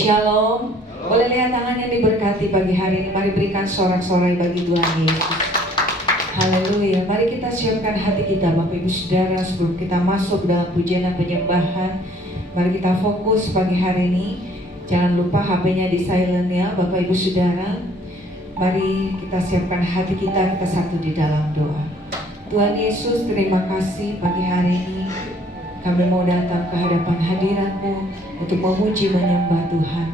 Shalom. Boleh lihat tangan yang diberkati pagi hari ini. Mari berikan sorak-sorai bagi Tuhan Yesus. Haleluya. Mari kita siapkan hati kita Bapak Ibu Saudara sebelum kita masuk dalam pujian dan penyembahan. Mari kita fokus pagi hari ini. Jangan lupa HP-nya di silent ya Bapak Ibu Saudara. Mari kita siapkan hati kita satu di dalam doa. Tuhan Yesus, terima kasih pagi hari ini kami mau datang ke hadapan hadirat-Mu untuk memuji menyembah Tuhan.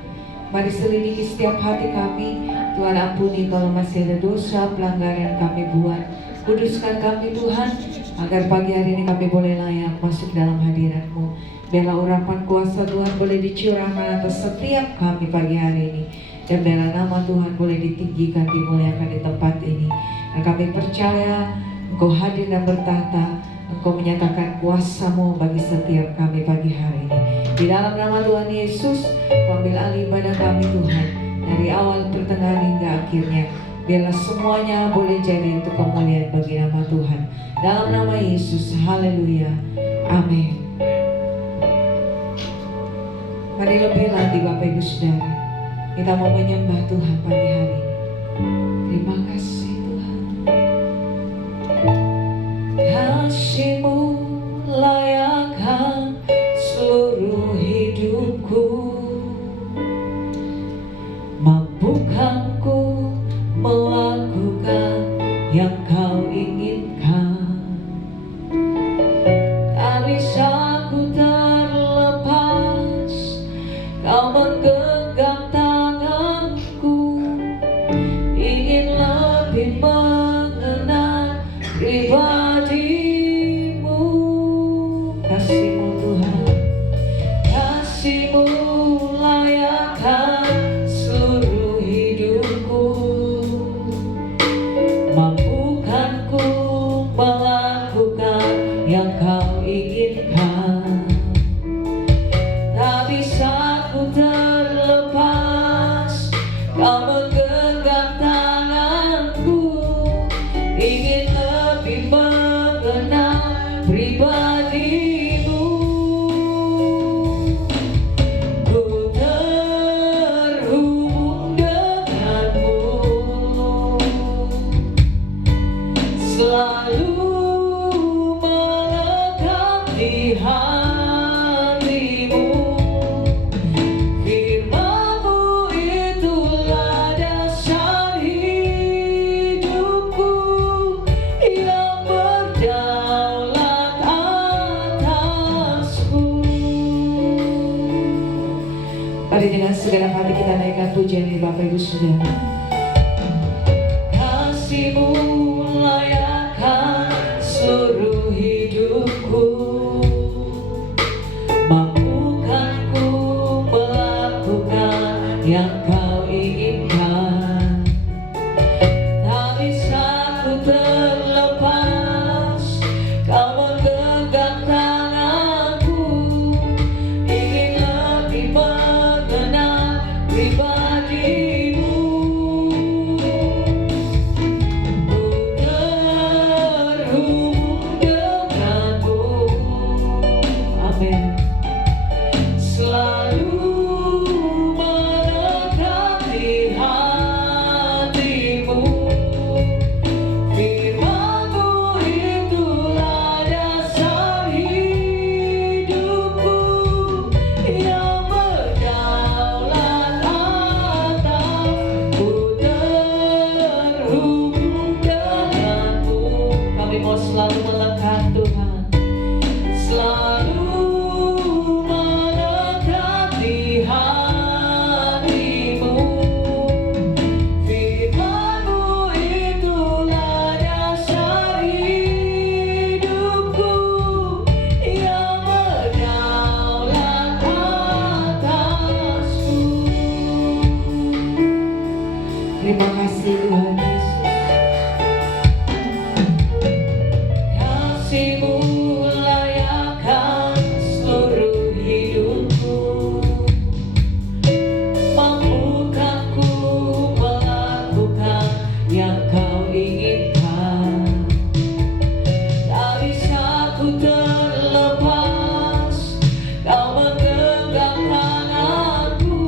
Mari selidiki setiap hati kami. Tuhan ampuni kalau masih ada dosa, pelanggaran yang kami buat. Kuduskan kami Tuhan, agar pagi hari ini kami boleh layak masuk dalam hadirat-Mu. Biarlah urapan kuasa Tuhan boleh dicurahkan atas setiap kami pagi hari ini. Dan biarlah nama Tuhan boleh ditinggikan, dimuliakan di tempat ini. Dan kami percaya Engkau hadir dan bertahta. Engkau menyatakan kuasa-Mu bagi setiap kami pagi hari ini. Di dalam nama Tuhan Yesus, ambil alih ibadah kami Tuhan. Dari awal, pertengahan hingga akhirnya. Biarlah semuanya boleh jadi untuk kemuliaan bagi nama Tuhan. Dalam nama Yesus, haleluya, amin. Mari lebih lagi Bapak Ibu Saudara, kita mau menyembah Tuhan pagi hari ini. Terima kasih Tuhan. Kasih-Mu layakkan seluruh hidupku. Mampukan ku melakukan yang Kau inginkan. Tak bisa ku terlepas, Kau menggenggam tanganku. Ingin lebih mengenal pribadi-Mu. Kasih-Mu Tuhan, kasih-Mu layakkan seluruh hidupku. Mampukan ku melakukan yang Kau inginkan. Tak bisa ku terlepas, Kau menggenggam tanganku. Ingin lebih mengenal pribadi-Mu. Ku terhubung denganmu, selalu melekat di hatimu. Firman-Mu itulah dasar hidupku, yang berdaulat atasku. Mari dengan segenap hati kita naikkan pujian ini Bapak Ibu Saudara. Kasih-Mu layakkan seluruh hidupku. Mampukan ku melakukan yang Kau inginkan. Tak bisa ku terlepas, Kau menggenggam tanganku. Ingin lebih mengenal pribadi-Mu. Ku terhubung denganmu, amin. Selalu melekat di hatimu. Firman-Mu itulah dasar hidupku, yang berdaulat atasku. Terhubung denganmu. Kami mau selalu melekat Tuhan, selalu melekat di hatimu. Firman-Mu itulah dasar hidupku, yang berdaulat atasku. Terima kasih Tuhan Yesus. Kasih-Mu layakkan seluruh hidupku. Mampukan ku melakukan yang Kau inginkan. Tak bisa ku terlepas, Kau menggenggam tanganku.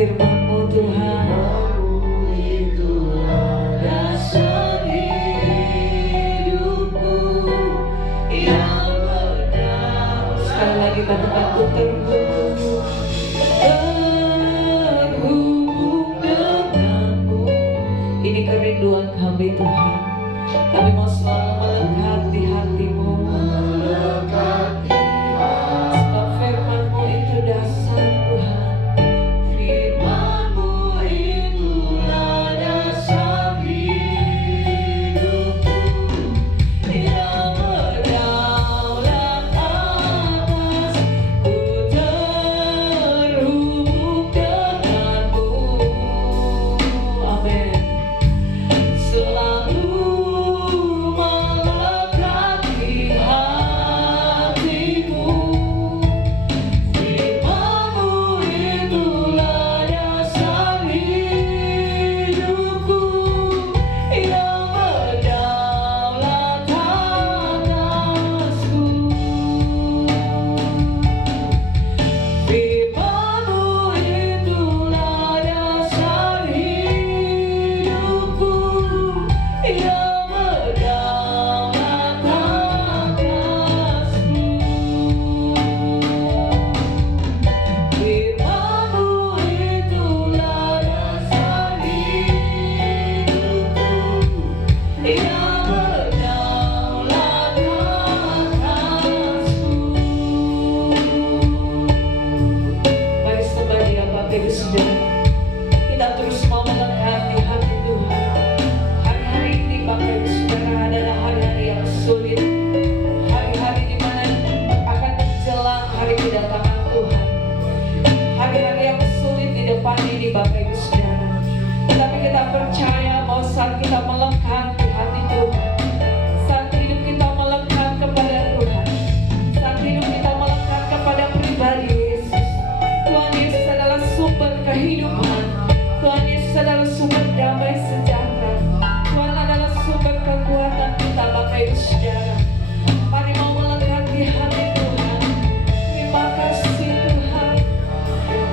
firman-Mu Tuhan. Dasar hidupku yang benar. Sekali lagi katakan ku terhubung denganmu. Ini kerinduan kami Tuhan. Kami mau selalu melekat di hati-Mu. Sebab firman-Mu itu dasar Tuhan. Firman-Mu itulah dasar hidupku yang berdaulat atas. Ku terhubung denganmu. Amin. Selalu melekat di hatimu. Firman-Mu itulah dasar hidupku yang berdaulat atasku. Firman-Mu itulah dasar hidupku yang berdaulat atasku. Firman-Mu itulah dasar hidupku yang berdaulat atasku. Mari sembah Dia Bapak Ibu Saudara. Kita terus mau melekat di hati Tuhan. Hari-hari ini Bapak Ibu Saudara adalah hari-hari yang sulit. Hari-hari di mana akan menjelang hari kedatangan Tuhan. Hari-hari yang sulit di depan ini Bapak Ibu Saudara. Tetapi kita percaya bahwa saat kita melekat di hati Tuhan, saat hidup kita melekat kepada Tuhan, saat hidup kita melekat kepada pribadi Yesus, Tuhan Yesus adalah sumber kehidupan. Tuhan Yesus adalah sumber damai sejahtera. Tuhan adalah sumber kekuatan kita Bapak Ibu Saudara. Mari mau melekat di hati Tuhan. Terima kasih Tuhan.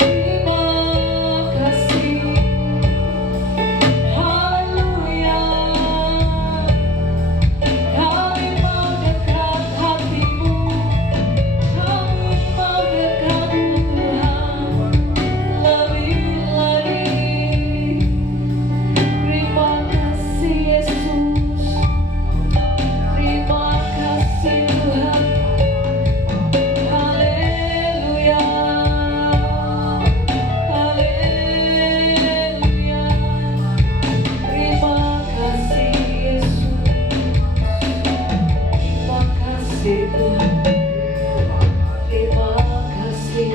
Terima kasih. Haleluya. Kami mau dekat hati-Mu. Kami mau dekat-Mu Tuhan. Lebih lagi. Terima kasih Yesus. Terima kasih Tuhan. Haleluya. Haleluya. Terima kasih Yesus. Terima kasih Tuhan. Terima kasih.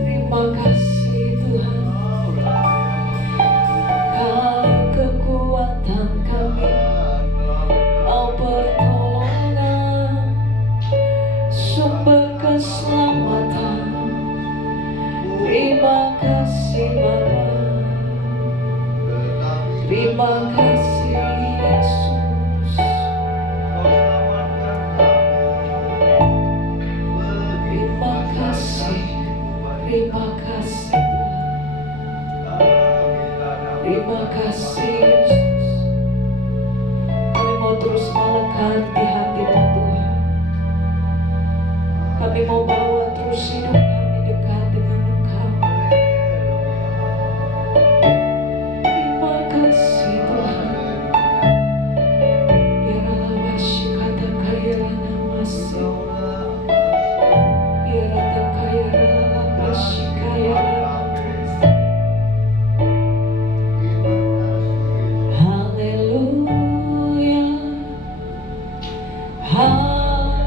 Terima kasih Tuhan. Kau kekuatan kami, Kau pertolongan, sumber keselamatan. Terima kasih Bapa. Terima kasih Yesus. Terima kasih. Terima kasih Tuhan. Terima kasih Yesus. Kami mau terus melekat di hati-Mu Tuhan. Kami mau bawa terus hidup kami dekat dengan Engkau. Terima kasih Tuhan. Ya Rala kata kaya rana masih. Ya rata kaya rala kasih kaya rana. Haleluya. Haleluya.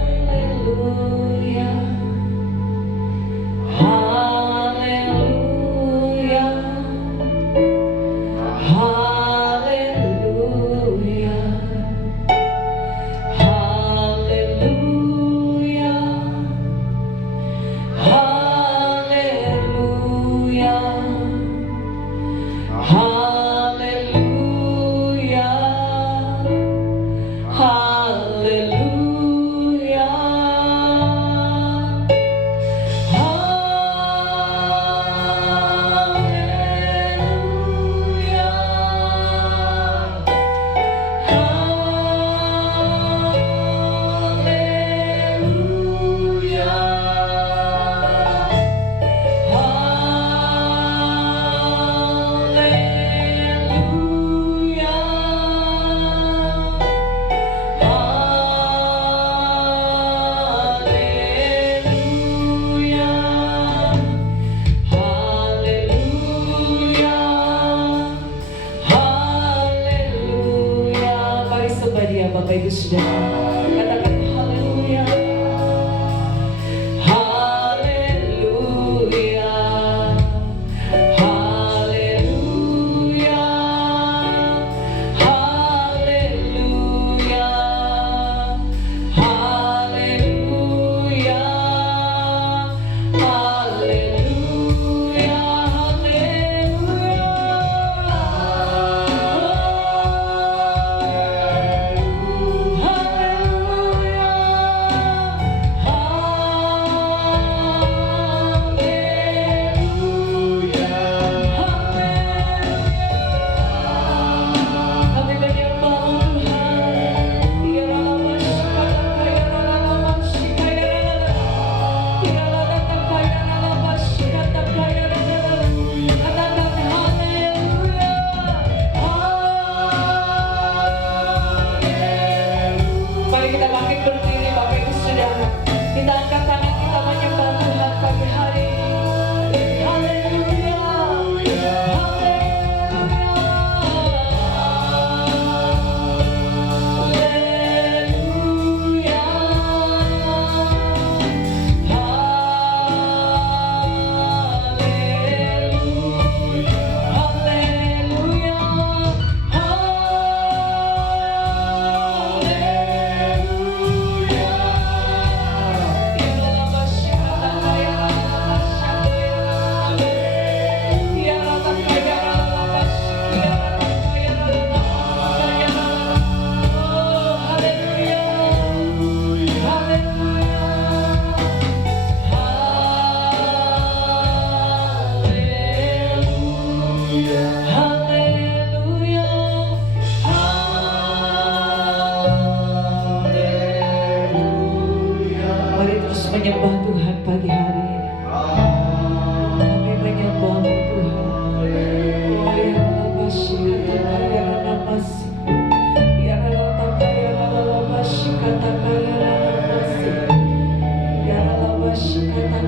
Katakan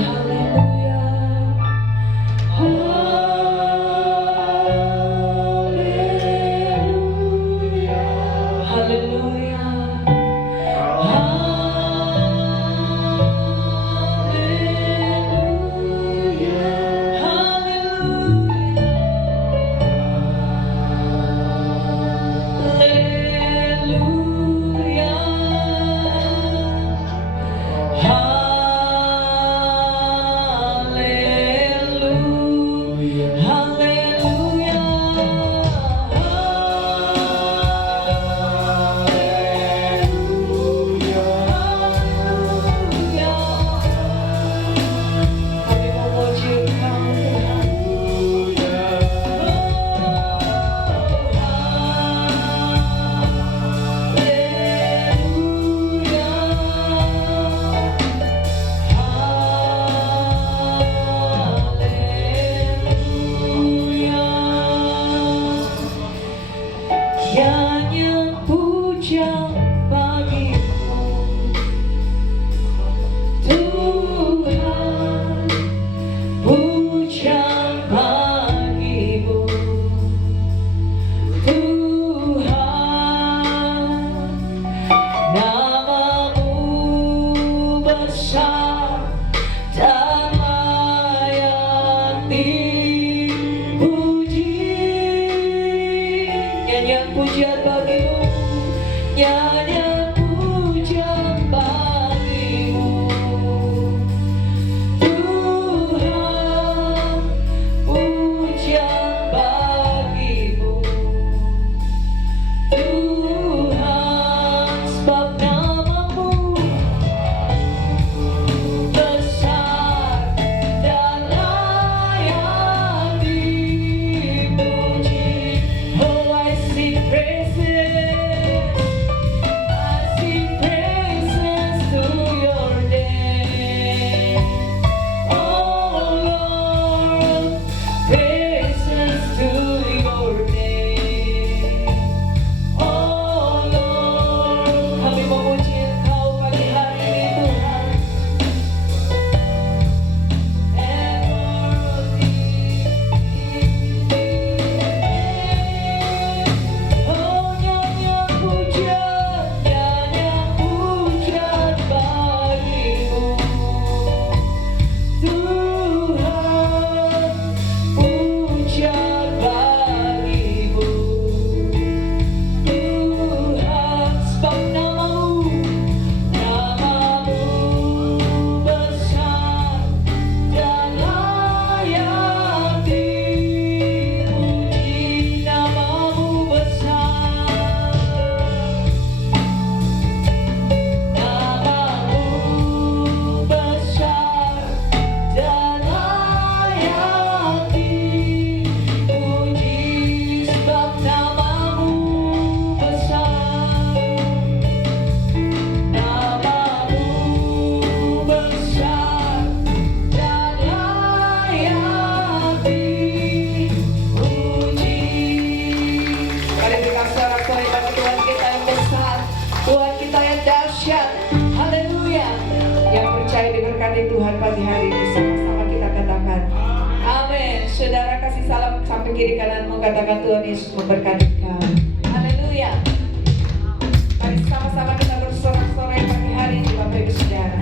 haleluya. Haleluya. diberkati Tuhan pagi hari ini. Sama-sama kita katakan amin. Saudara kasih salam sampai kiri kananmu, katakan Tuhan Yesus memberkati kau. Haleluya. Mari sama-sama kita bersorak-sorai pagi hari ini Bapak Ibu Saudara.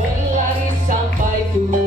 Berlari sampai Tuhan.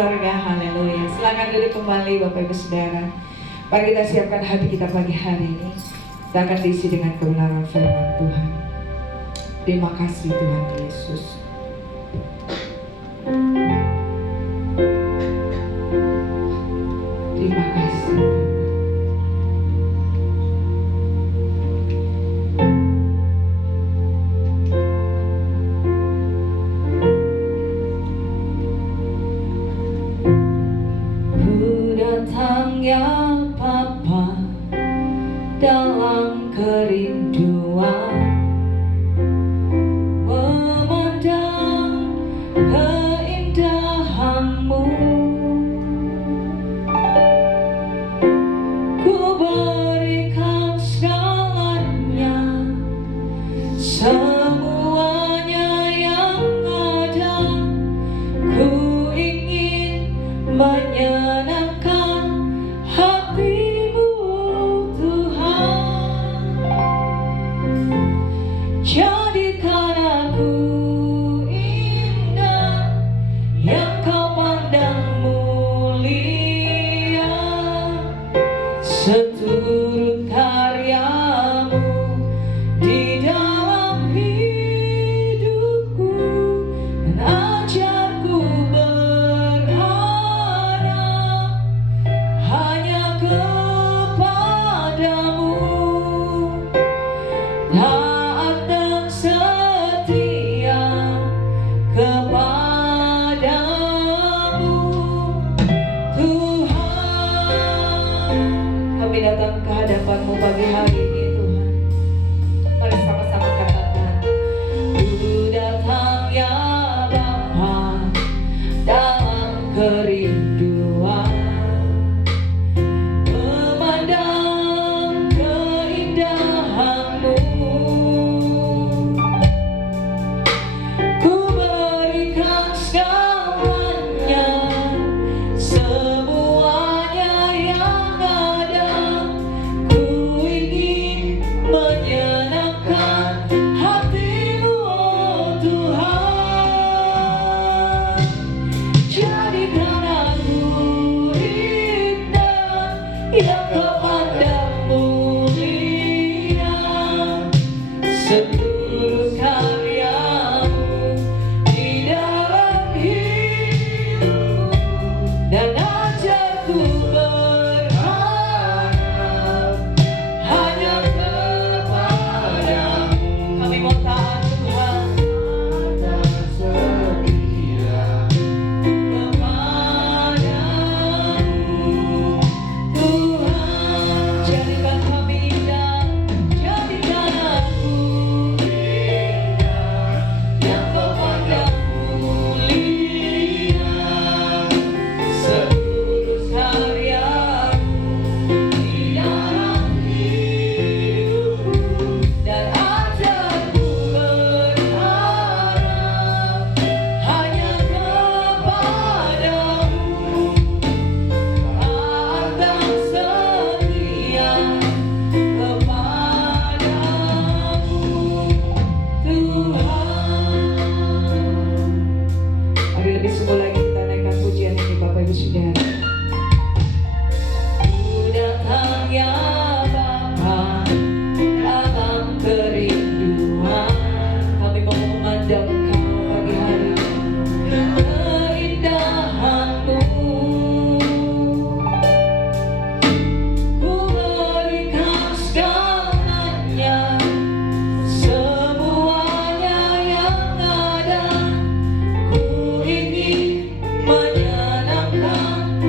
surga. Haleluya. Silakan duduk kembali Bapak Ibu Saudara. Mari kita siapkan hati kita pagi hari ini. Kita akan diisi dengan kebenaran firman Tuhan. Terima kasih Tuhan Yesus. Terima kasih. Ku datang ya Bapa dalam kerinduan, memandang keindahan-Mu. Ku berikan segalanya, semuanya yang ada. Ku ingin menyenangkan hati-Mu Tuhan. Jadikan aku indah yang Kau pandang mulia, seturut karya-Mu di dalam hidupku, dan ajarku berharap hanya kepadamu, taat dan setia kepadamu Tuhan. Kami datang ke hadapan-Mu pagi hari ini Tuhan. Mari sama-sama katakan, ku datang ya Bapa dalam kerinduan, memandang keindahan-Mu. Ku berikan segalanya, semuanya yang ada. Ku ingin menyenangkan hati-Mu Tuhan. Jadikan aku indah yang Kau pandang mulia, seluruh karya-Mu di dalam hidup, dan ajarku berharap hanya kepadamu. Kami mau taat Tuhan, kepadamu Tuhan. Jadikan kami indah, jadikan aku indah yang Kau pandang mulia, seluruh karya-Mu di dalam hidupku, dan ajarku berharap hanya kepadamu, taat dan setia kepadamu Tuhan. Mari lebih sungguh lagi kita naikkan pujian ini Bapak Ibu Saudara. Ku datang ya Bapa dalam kerinduan, kami mau memandang Engkau pagi hari ini, keindahan-Mu. Ku berikan segalanya, semuanya yang ada. Ku ingin menyenangkan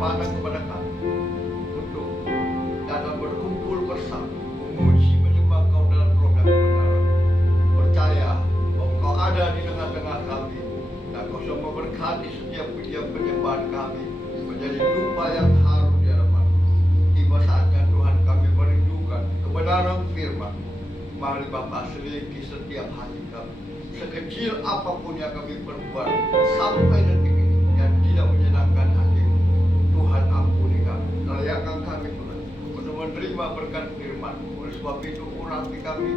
berkenan kepada kami untuk dalam berkumpul bersama memuji menyembah Kau dalam program kebenaran. Percaya bahwa Kau ada di tengah-tengah kami dan Kau sudah memberkati setiap pujian penyembahan kami menjadi dupa yang harum di hadapan. Tiba saatnya Tuhan kami merindukan kebenaran firman. Mari Bapa selidiki setiap hati kami, sekecil apapun yang kami perbuat sampai detik ini yang tidak menyenangkan hati-Mu. Tuhan ampuni kami, layakkan kami Tuhan untuk menerima berkat firman-Mu. Oleh sebab itu urapi kami,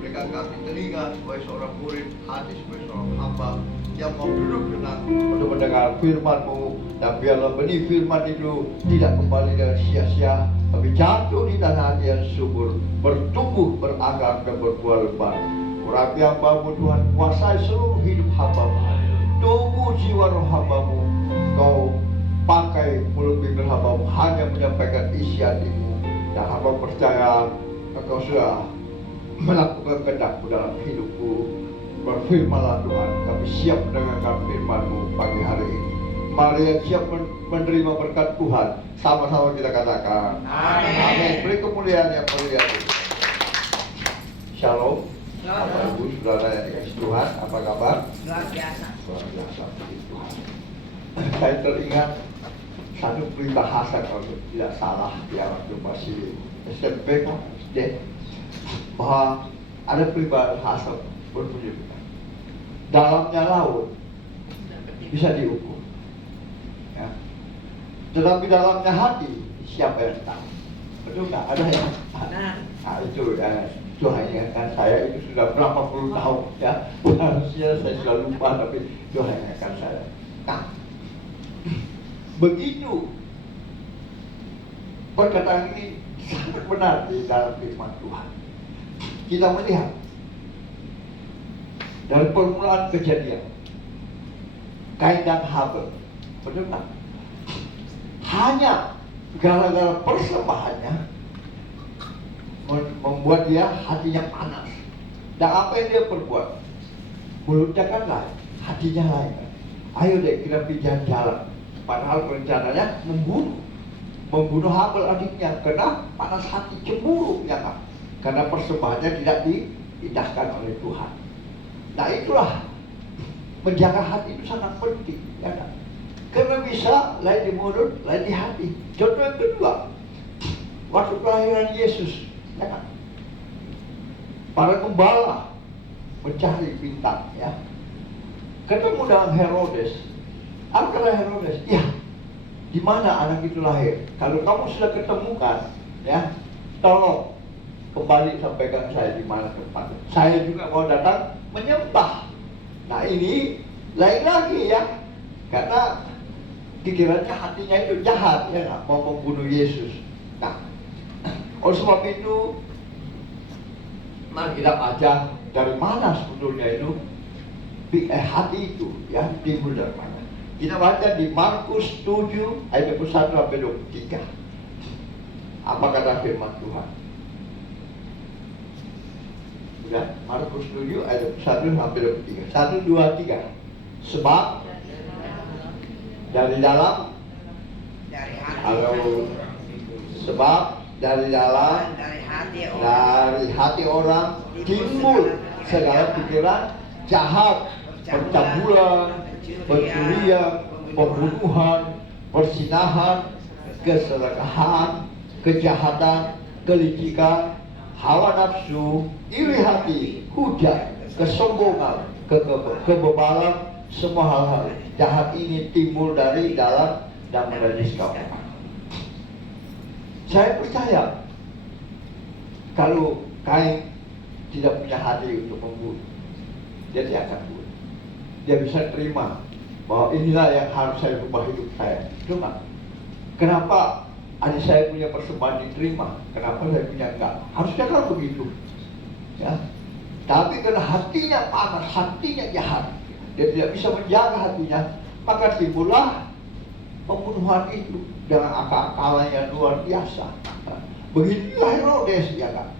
berikan kami telinga sebagai seorang murid, hati sebagai seorang hamba yang mau duduk tenang untuk mendengar firman-Mu, dan biarlah benih firman itu tidak kembali dengan sia-sia, tapi jatuh di tanah hati yang subur, bertumbuh, berakar dan berbuah lebat. Urapi hamba-Mu Tuhan, kuasai seluruh hidup hamba-Mu, tubuh jiwa roh hamba-Mu. Kau pakai mulut bibir hamba-Mu hanya menyampaikan isi hati-Mu, dan hamba percaya Engkau sudah melakukan kehendak-Mu dalam hidupku. Berfirmanlah Tuhan, kami siap mendengarkan firman-Mu pagi hari ini. Mari yang siap menerima berkat Tuhan, sama-sama kita katakan amin. Beri kemuliaan yang mulia. Shalom. Bapak Ibu Saudara yang dikasih Tuhan, apa kabar? Luar biasa. Luar biasa, puji Tuhan. Saya teringat satu peribahasa kalau tidak salah ya, waktu masih SMP kan, SD, bahwa ada peribahasa berbunyi dalamnya laut bisa diukur, ya. Tetapi dalamnya hati siapa yang tahu? Betul nggak? Ada yang nah itu ya. Tuhan ingatkan saya, itu sudah berapa puluh tahun ya, harusnya saya sudah lupa, tapi Tuhan ingatkan saya. Nah, begitu perkataan ini sangat benar di dalam firman Tuhan. Kita melihat dari permulaan kejadian Kain dan Habel, betul nggak? Hanya gara-gara persembahannya membuat dia hatinya panas. Dan apa yang dia perbuat? Mulutnya kan lain, hatinya lain. Ayo deh kita pinjam jalan. Padahal rencananya membunuh Habel adiknya, karena panas hati, cemburu ya kan? Karena persembahannya tidak diindahkan oleh Tuhan. Nah itulah, menjaga hati itu sangat penting ya kan? Karena bisa lain di mulut, lain di hati. Contoh yang kedua, waktu kelahiran Yesus, ya kan? Para gembala mencari bintang, ya. Ketemu dengan Herodes. Apa kata Herodes? Ya, di mana anak itu lahir? Kalau kamu sudah ketemukan, ya, tolong kembali sampaikan saya di mana tempatnya. Saya juga mau datang menyembah. Nah ini lain lagi ya, karena pikirannya, hatinya itu jahat, ya, mau membunuh Yesus. Nah, oleh sebab itu, mari kita baca dari mana sebetulnya itu hati itu ya timbul dari mana. Kita baca di Markus 7 ayat 21 sampai 23. Apa kata firman Tuhan? Ya, Markus 7 ayat 1 sampai 23. 1, 2, 3. Sebab dari dalam, sebab dari dalam, dari hati orang timbul segala pikiran jahat, percabulan, pencurian, pembunuhan, persinahan, keserakahan, kejahatan, kelicikan, hawa nafsu, iri hati, hujat, kesombongan, kebebalan. Semua hal-hal jahat ini timbul dari dalam dan menjadi kawan. Saya percaya kalau Kain tidak punya hati untuk membunuh, dia tidak akan bunuh. Dia bisa terima bahwa inilah yang harus saya ubah hidup saya. Cuma kenapa adik saya punya persembahan diterima, kenapa saya punya enggak? Harusnya kan begitu, ya. Tapi karena hatinya panas, hatinya jahat, dia tidak bisa menjaga hatinya, maka timbullah pembunuhan itu dengan akal-akalan yang luar biasa. Begitulah Herodes, ya kan?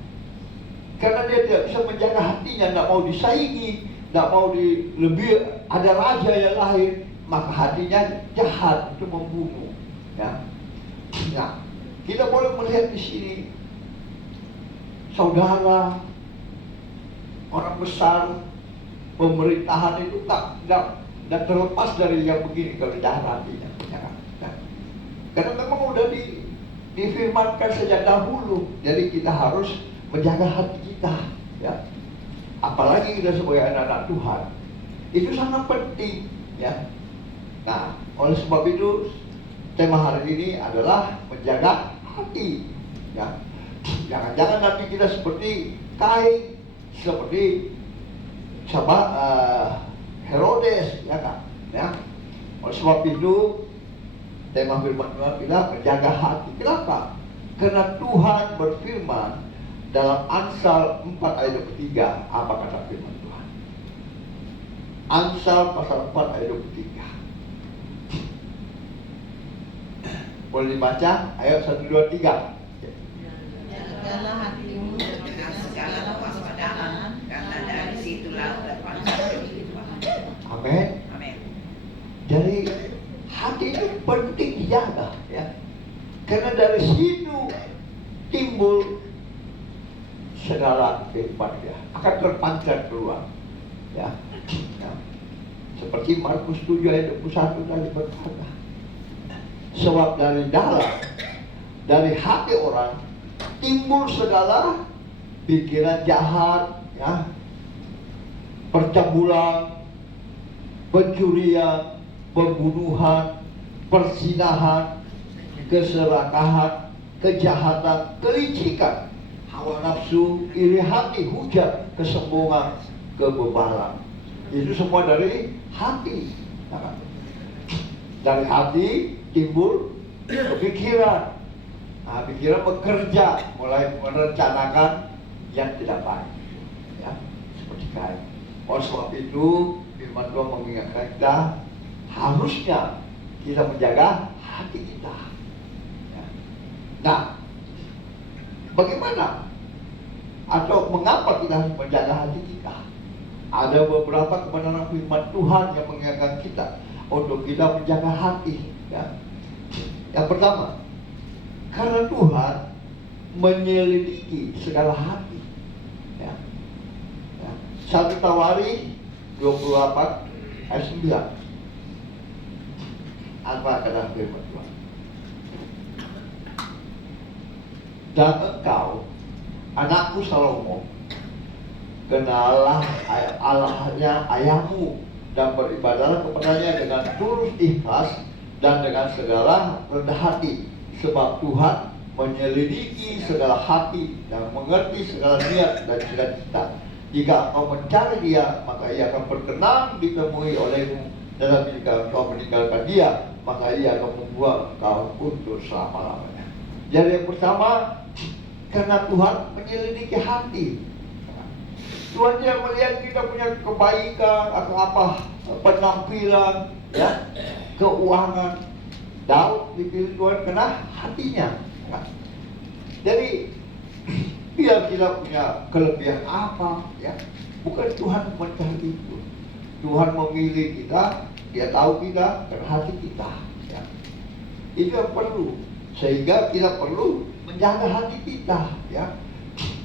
Karena dia tidak bisa menjaga hatinya, tidak mau disaingi, tidak mau lebih ada raja yang lahir, maka hatinya jahat untuk membunuh. Ya, Nah, kita boleh melihat di sini saudara, orang besar, pemerintahan itu tidak terlepas dari yang begini kalau jahat hatinya. Ya kan? Nah, karena memang udah difirmankan sejak dahulu, jadi kita harus menjaga hati kita, ya. Apalagi kita sebagai anak-anak Tuhan, itu sangat penting, ya. Nah, oleh sebab itu tema hari ini adalah menjaga hati, ya. Jangan-jangan nanti kita seperti Kain, seperti Herodes, ya kan? Ya. Oleh sebab itu tema firman Tuhan bilang menjaga hati. Kenapa? Karena Tuhan berfirman dalam Amsal 4 ayat 23. Apa kata firman Tuhan? Amsal pasal 4 ayat 23. Boleh dibaca? Ayo 1, 2, 3. Jagalah hatimu dengan segala kewaspadaan, karena dari situlah terpancar kehidupan. Amin. Amin. Jadi hati itu penting dijaga, ya. Karena dari situ timbul segala kehidupan dia akan terpancar keluar, ya. Ya. Seperti Markus 7 ayat 21 tadi berkata, sebab dari dalam, dari hati orang timbul segala pikiran jahat, ya, percabulan, pencurian, pembunuhan, perzinahan, keserakahan, kejahatan, kelicikan, hawa nafsu, iri hati, hujat, kesombongan, kebebalan. Itu semua dari hati. Dari hati timbul pikiran. Nah, pikiran bekerja, mulai merencanakan yang tidak baik, ya, seperti Kain. Oleh sebab itu firman Tuhan mengingatkan kita, harusnya kita menjaga hati kita, ya. Nah, bagaimana atau mengapa kita harus menjaga hati kita? Ada beberapa kebenaran firman Tuhan yang mengingatkan kita untuk kita menjaga hati, ya. Yang pertama, karena Tuhan menyelidiki segala hati, ya. Ya. 1 Tawari 28 ayat 9. Apa kata firman Tuhan? Dan engkau, anakku Salomo, kenalah Allahnya ayahmu dan beribadahlah kepadanya dengan tulus ikhlas dan dengan segala rendah hati, sebab Tuhan menyelidiki segala hati dan mengerti segala niat dan cita-cita. Jika engkau mencari dia, maka ia akan berkenan ditemui olehmu, dan jika engkau meninggalkan dia, maka ia akan membuang engkau untuk selama-lamanya. Jadi yang pertama, karena Tuhan menyelidiki hati. Tuhan tidak melihat kita punya kebaikan atau apa, penampilan, ya, keuangan. Daud dipilih Tuhan karena hatinya. Jadi biar kita punya kelebihan apa, ya, bukan Tuhan mencari itu. Tuhan memilih kita, dia tahu kita karena hati kita, ya. Itu yang perlu, sehingga kita perlu menjaga hati kita, ya.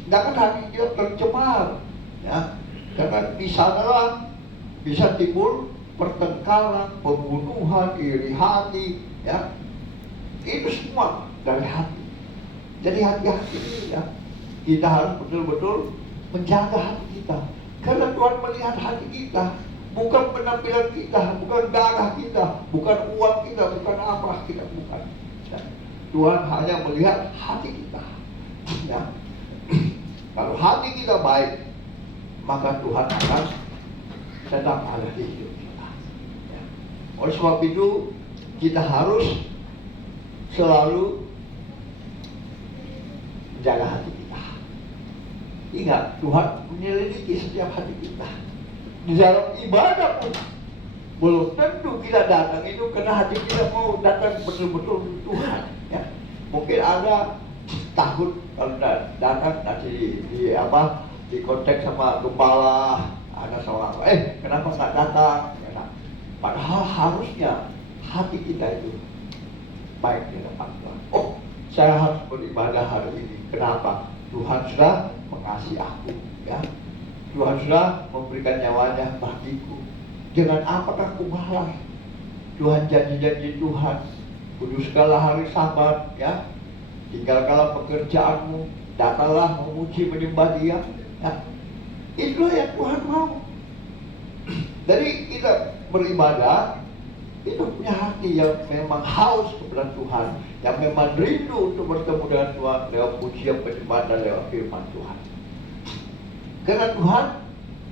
Jangan hati kita tercemar, ya, karena di sanalah bisa timbul pertengkaran, pembunuhan, iri hati, ya. Itu semua dari hati. Jadi hati-hati, ya, kita harus betul-betul menjaga hati kita, karena Tuhan melihat hati kita, bukan penampilan kita, bukan darah kita, bukan uang kita, bukan apa kita, bukan, ya. Tuhan hanya melihat hati kita, ya. Kalau hati kita baik, maka Tuhan akan sedang ada di hidup kita, ya. Oleh sebab itu kita harus selalu menjaga hati kita. Ingat, Tuhan menyelidiki setiap hati kita. Di dalam ibadah pun belum tentu kita datang itu karena hati kita mau datang betul-betul untuk Tuhan, ya. Mungkin ada takut kalau datang nanti di kontak sama gembala, ada seorang, kenapa nggak datang? Ya, padahal harusnya hati kita itu baik di hadapan Tuhan. Oh, saya harus beribadah hari ini. Kenapa? Tuhan sudah mengasihi aku, ya. Tuhan sudah memberikan nyawanya bagiku. Dengan apakah aku balas? Tuhan janji-janji Tuhan, kuduskanlah hari Sabat, ya. Tinggalkanlah pekerjaanmu, datanglah memuji menyembah Dia, ya. Itulah yang Tuhan mau. Dari kita beribadah, itu punya hati yang memang haus kepada Tuhan, yang memang rindu untuk bertemu dengan Tuhan lewat pujian penyembahan dan lewat firman Tuhan. Karena Tuhan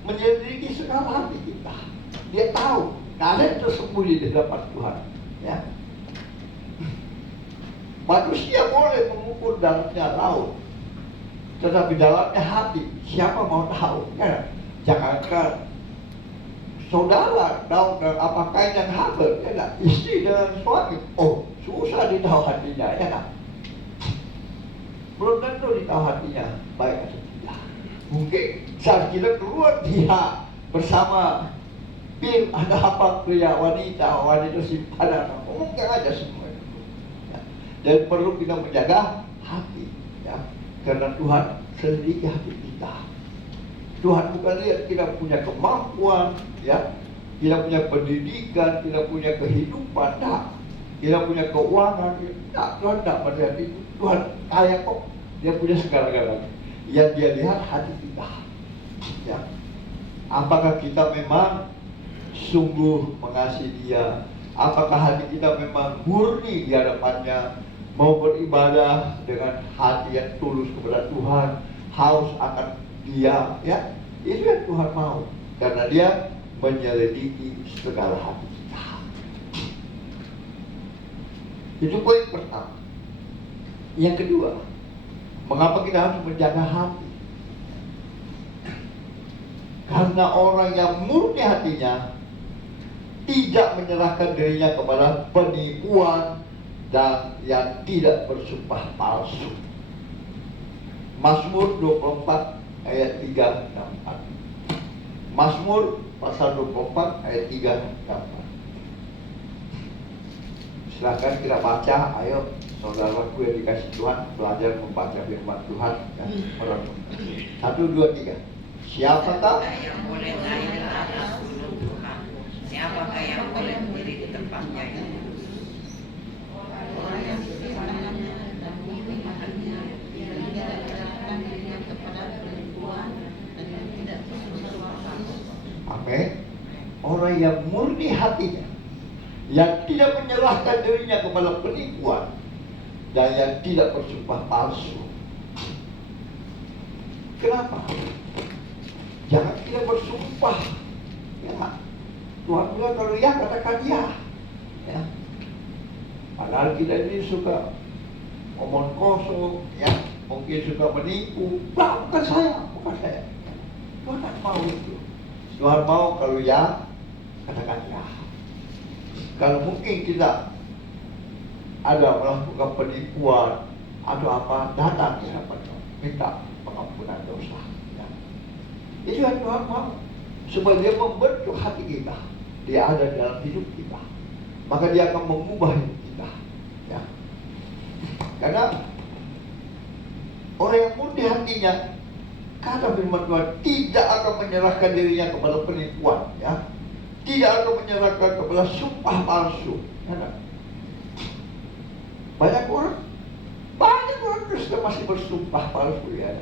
menyelidiki segala hati kita. Dia tahu, tidak ada yang tersembunyi di hadapan Tuhan, ya. Manusia boleh mengukur dalamnya laut, tetapi dalamnya hati, siapa mau tahu? Ya, jangankan saudara tahu dan apakah yang Habel, ya nak? Istri dengan suami, oh susah ditahu hatinya, ya nak? Belum tentu ditahu hatinya baik atau tidak. Mungkin saat kita keluar dia bersama Bil, ada apa pria wanita simpanan, mungkin aja semua itu, ya. Dan perlu kita menjaga hati, ya, karena Tuhan selidiki hati kita. Tuhan bukan lihat kita punya kemampuan, ya, tidak punya pendidikan, tidak punya kehidupan, tak, tidak punya keuangan, tak. Tuhan tak melihat itu. Tuhan kaya kok, Dia punya segala-galanya. Yang Dia lihat hati kita, ya. Apakah kita memang sungguh mengasihi Dia? Apakah hati kita memang murni di hadapannya, mau beribadah dengan hati yang tulus kepada Tuhan, haus akan Dia, ya. Itu yang Tuhan mau, karena Dia menyelidiki segala hati kita. Itu poin pertama. Yang kedua, mengapa kita harus menjaga hati? Karena orang yang murni hatinya tidak menyerahkan dirinya kepada penipuan dan yang tidak bersumpah palsu. Mazmur 24 ayat 3 dan 4. Mazmur pasal 24 ayat 3 dan 4. Silakan kita baca, ayo saudaraku yang dikasih Tuhan, belajar membaca firman Tuhan, ya. Satu, dua, tiga. Siapakah yang boleh naik ke atas gunung Tuhan? Siapakah yang boleh berdiri di tempatnya itu? Orang yang tangannya dan hatinya tidak menyerahkan dirinya kepada penipuan dan yang tidak bersumpah palsu. Amin. Orang yang murni hatinya, yang tidak menyerahkan dirinya kepada penipuan dan yang tidak bersumpah palsu. Kenapa? Jangan kita bersumpah, ya. Tuhan bilang kalau ya katakan ya, ya. Padahal kita ini suka omong kosong, ya, mungkin suka menipu. Nah, bukan saya. Tuhan tak mau itu. Tuhan mau kalau ya katakan ya. Kalau mungkin kita ada melakukan penipuan atau apa, datang di hadapan Tuhan, minta pengampunan dosa. Itu yang Tuhan mau, supaya Dia membentuk hati kita. Dia ada dalam hidup kita, maka Dia akan mengubah hidup kita, ya. Karena orang yang murni hatinya, kata firman Tuhan, tidak akan menyerahkan dirinya kepada penipuan, ya. Tidak akan menyerahkan kepada sumpah palsu, ya. Banyak orang terus masih bersumpah palsu, ya.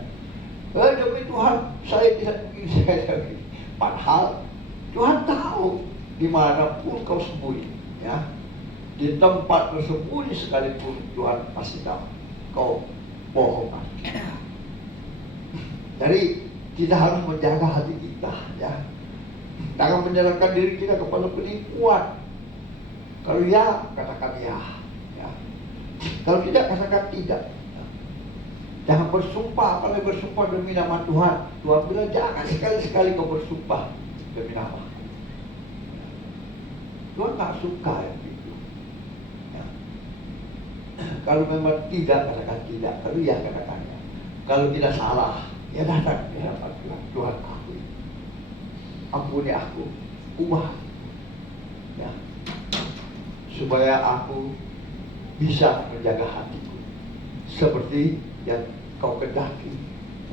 Demi Tuhan, saya tidak begini, saya begini. Padahal Tuhan tahu dimanapun kau sembunyi, ya. Di tempat tersembunyi sekalipun Tuhan pasti tahu kau bohongan. Jadi kita harus menjaga hati kita, ya. Jangan menyerahkan diri kita kepada penipuan. Kalau ya, katakan ya, ya. Kalau tidak, katakan tidak. Jangan bersumpah, apalagi bersumpah demi nama Tuhan. Tuhan bilang jangan sekali-sekali kau bersumpah demi nama. Tuhan tak suka yang itu, ya. Kalau memang tidak, katakan tidak. Kalau ya, katakan ya. Kalau tidak salah, ya datang di hadapan Tuhan. Tuhan, ampuni aku, ubah, ya, supaya aku bisa menjaga hatiku seperti yang kau kehendaki.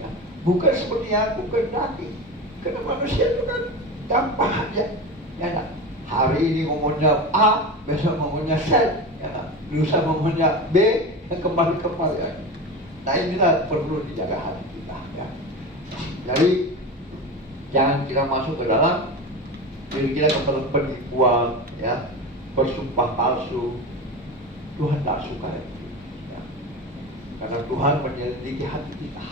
Ya. Bukan seperti yang aku kehendaki. Karena manusia itu kan gampang aja. Ya, nah. Hari ini ngomongnya A, besok ngomongnya Z, ya, nah. Lusa ngomongnya B, yang kembali ya. Nah, inilah perlu dijaga hati kita. Ya. Jadi jangan kita masuk ke dalam diri kita kepada penipuan, ya, bersumpah palsu. Tuhan tak suka itu. Ya. Karena Tuhan menyelidiki hati kita.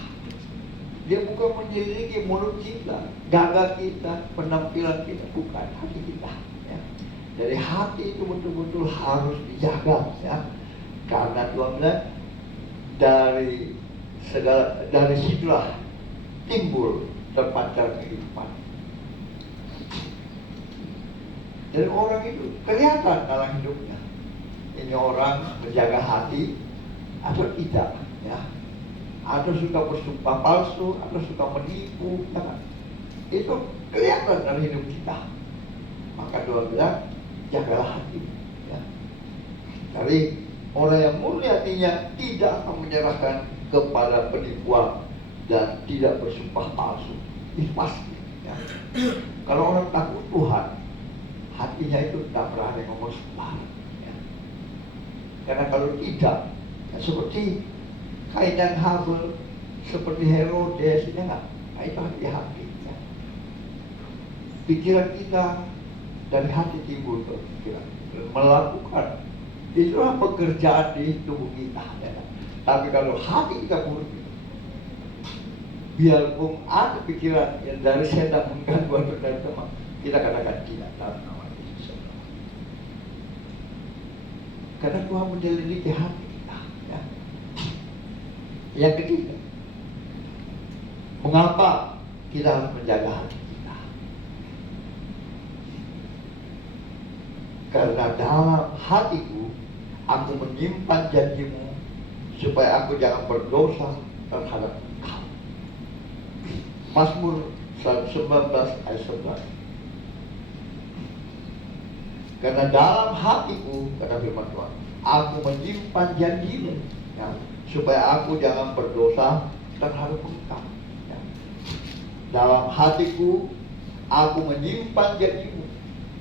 Dia bukan menyelidiki mulut kita, gagah kita, penampilan kita, bukan hati kita. Ya. Jadi hati itu betul-betul harus dijaga, ya. Karena Tuhan bilang dari situlah timbul terpancar kehidupan. Jadi orang itu kelihatan dalam hidupnya. Ini orang menjaga hati atau tidak, ya. Atau suka bersumpah palsu, atau suka menipu, ya kan? Itu kelihatan dalam hidup kita. Maka Tuhan bilang, jagalah hati, ya. Jadi orang yang murni hatinya tidak akan menyerahkan kepada penipuan dan tidak bersumpah palsu. Itu pasti, ya. Kalau orang takut Tuhan, hatinya itu tidak pernah ada ngomong sembarang, ya. Karena kalau tidak, ya seperti Kain dan Habel, seperti Herodes, ya nggak? Nah, itu hati-hati, ya. Pikiran kita dari hati timbul ke pikiran, melakukan itulah pekerjaan di tubuh kita, ya. Tapi kalau hati kita murni, biarpun ada pikiran yang dari setan mengganggu atau dari teman, kita katakan tidak dalam nama Yesus. Karena Tuhan menyelidiki hati kita, ya. Yang ketiga, mengapa kita harus menjaga hati kita? Karena dalam hatiku aku menyimpan janjimu supaya aku jangan berdosa terhadap engkau. Mazmur 19 ayat 11. Karena dalam hatiku, kata firman Tuhan, aku menyimpan janjimu, ya, supaya aku jangan berdosa terhadap engkau. Ya. Dalam hatiku, aku menyimpan janjimu,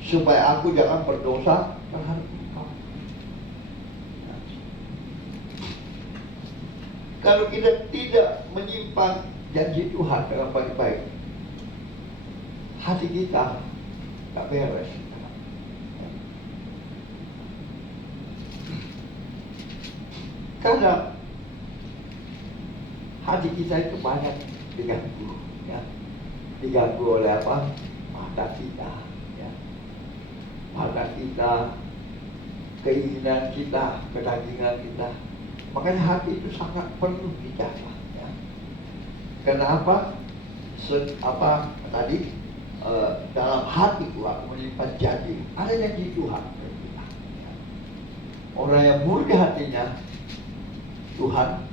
supaya aku jangan berdosa terhadap engkau. Ya. Kalau kita tidak menyimpan janji Tuhan dengan baik-baik, hati kita tak beres. Karena hati kita itu banyak diganggu, ya. Diganggu oleh apa? Mata kita, ya. Mata kita, keinginan kita, kedagingan kita. Makanya hati itu sangat perlu dijaga, ya. Kenapa? Tadi dalam hatiku aku menyimpan janji. Ada janji Tuhan bagi kita, ya. Orang yang murni hatinya, Tuhan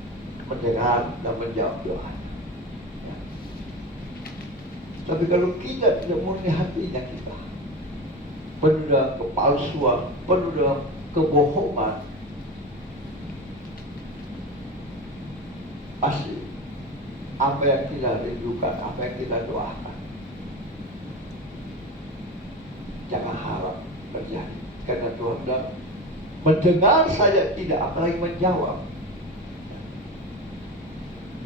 mendengar dan menjawab doa. Ya. Tapi kalau kita tidak murni hatinya kita, penuh dengan kepalsuan, penuh dengan kebohongan, pasti apa yang kita rindukan, apa yang kita doakan, jangan harap terjadi. Karena Tuhan bilang, mendengar saja tidak, apalagi menjawab.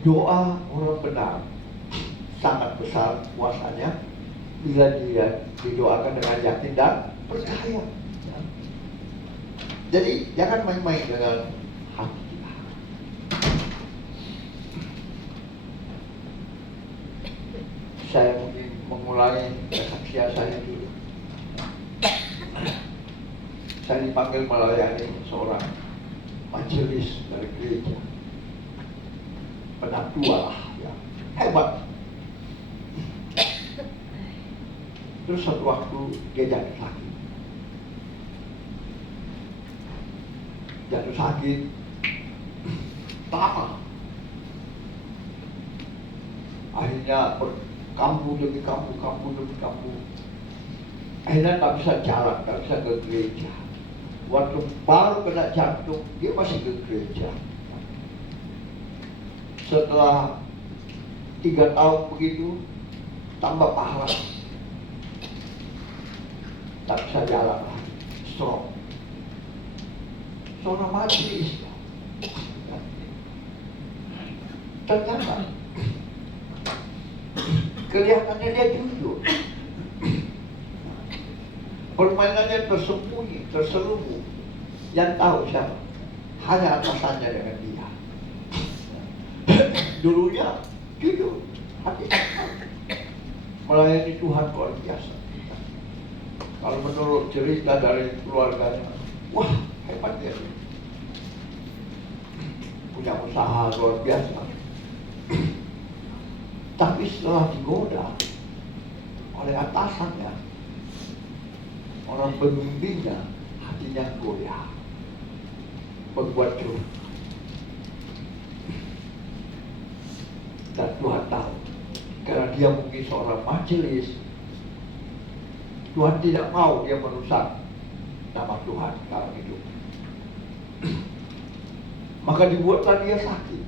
Doa orang benar sangat besar kuasanya bila dia didoakan dengan yakin dan percaya. Ya. Jadi jangan main-main dengan hati kita. Saya mungkin mengulangi kesaksian saya dulu. Saya dipanggil melayani seorang majelis dari gereja. Penatua lah, ya. Hebat. Terus satu waktu dia jatuh sakit. Jatuh sakit lama. Akhirnya kampung demi kampung demi kampung. Akhirnya tak bisa jalan, tak bisa ke gereja. Waktu baru kena jantung, dia masih ke gereja. Setelah 3 tahun begitu, tambah parah. Tak bisa jalan lagi, stroke. Seorang majelis. Ternyata kelihatannya dia jujur. Permainannya tersembunyi, terselubung. Yang tahu siapa? Hanya atasannya dengan dia. Dulunya jujur, hati melayani Tuhan luar biasa. Kalau menurut cerita dari keluarganya, wah hebat dia, punya usaha luar biasa. Tapi setelah digoda oleh atasannya, orang pembimbingnya, hatinya goyah, berbuat curang. Dan Tuhan tahu, karena dia mungkin seorang majelis, Tuhan tidak mau dia merusak nama Tuhan dalam hidup. Maka dibuatlah dia sakit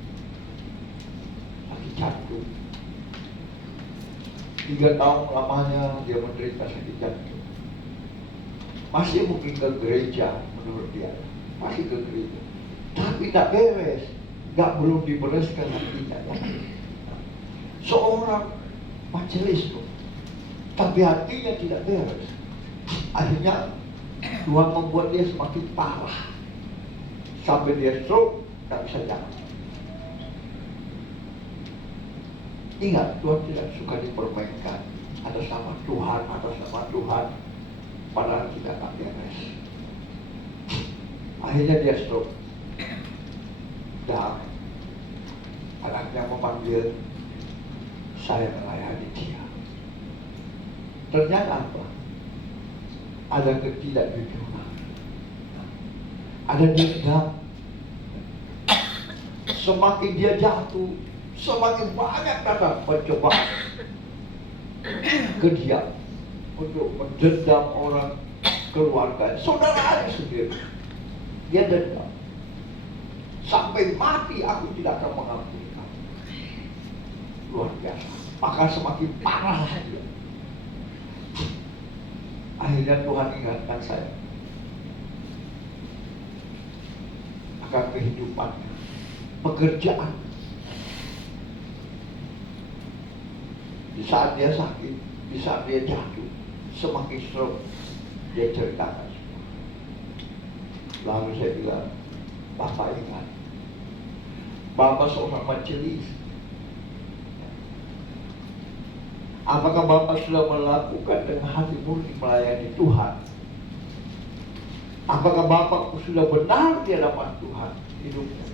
jantung. 3 tahun lamanya dia menderita sakit jantung. Masih mungkin ke gereja menurut dia, masih ke gereja, tapi tak beres, belum dibereskan hatinya. Seorang majelis tuh, tapi hatinya tidak beres. Akhirnya Tuhan membuat dia semakin parah sampai dia stroke, tak bisa jalan. Ingat, Tuhan tidak suka dipermainkan atas nama Tuhan, padahal kita tak beres. Akhirnya dia stroke, dan anaknya memanggil saya melayani dia. Ternyata apa? Ada ketidakjujuran, ada dendam. Semakin dia jatuh, semakin banyak datang pencobaan ke dia untuk mendendam orang keluarga, saudaranya sendiri. Dia dendam, sampai mati aku tidak akan mengampuni kamu. Luar biasa. Maka semakin parah dia. Akhirnya Tuhan ingatkan saya akan kehidupannya, pekerjaan. Di saat dia sakit, di saat dia jatuh, semakin stroke, dia ceritakan semua. Lalu saya bilang, Bapak ingat, Bapak seorang majelis. Apakah Bapak sudah melakukan dengan hati murni melayani Tuhan? Apakah Bapak sudah benar di hadapan Tuhan hidupnya?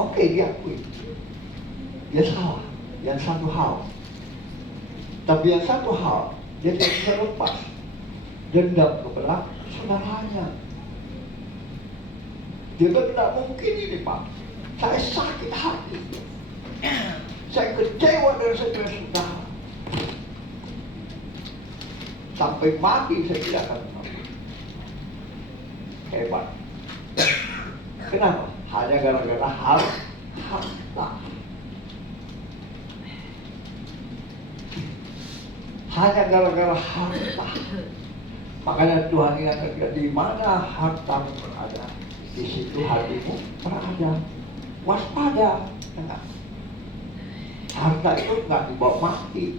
Oke, dia akui. Dia salah. Yang satu hal. Tapi yang satu hal, dia tidak bisa lepas dendam kepada saudaranya. Dia tidak mungkin ini, Pak. Saya sakit hati. Saya kecewa dari saudara-saudara. Sampai mati saya tidak akan mengampuni. Hebat. Kenapa? Hanya gara-gara harta. Hanya gara-gara harta. Makanya Tuhan ingatkan kita, di mana hartamu berada, di situ hatimu berada. Waspada. Harta itu nggak dibawa mati.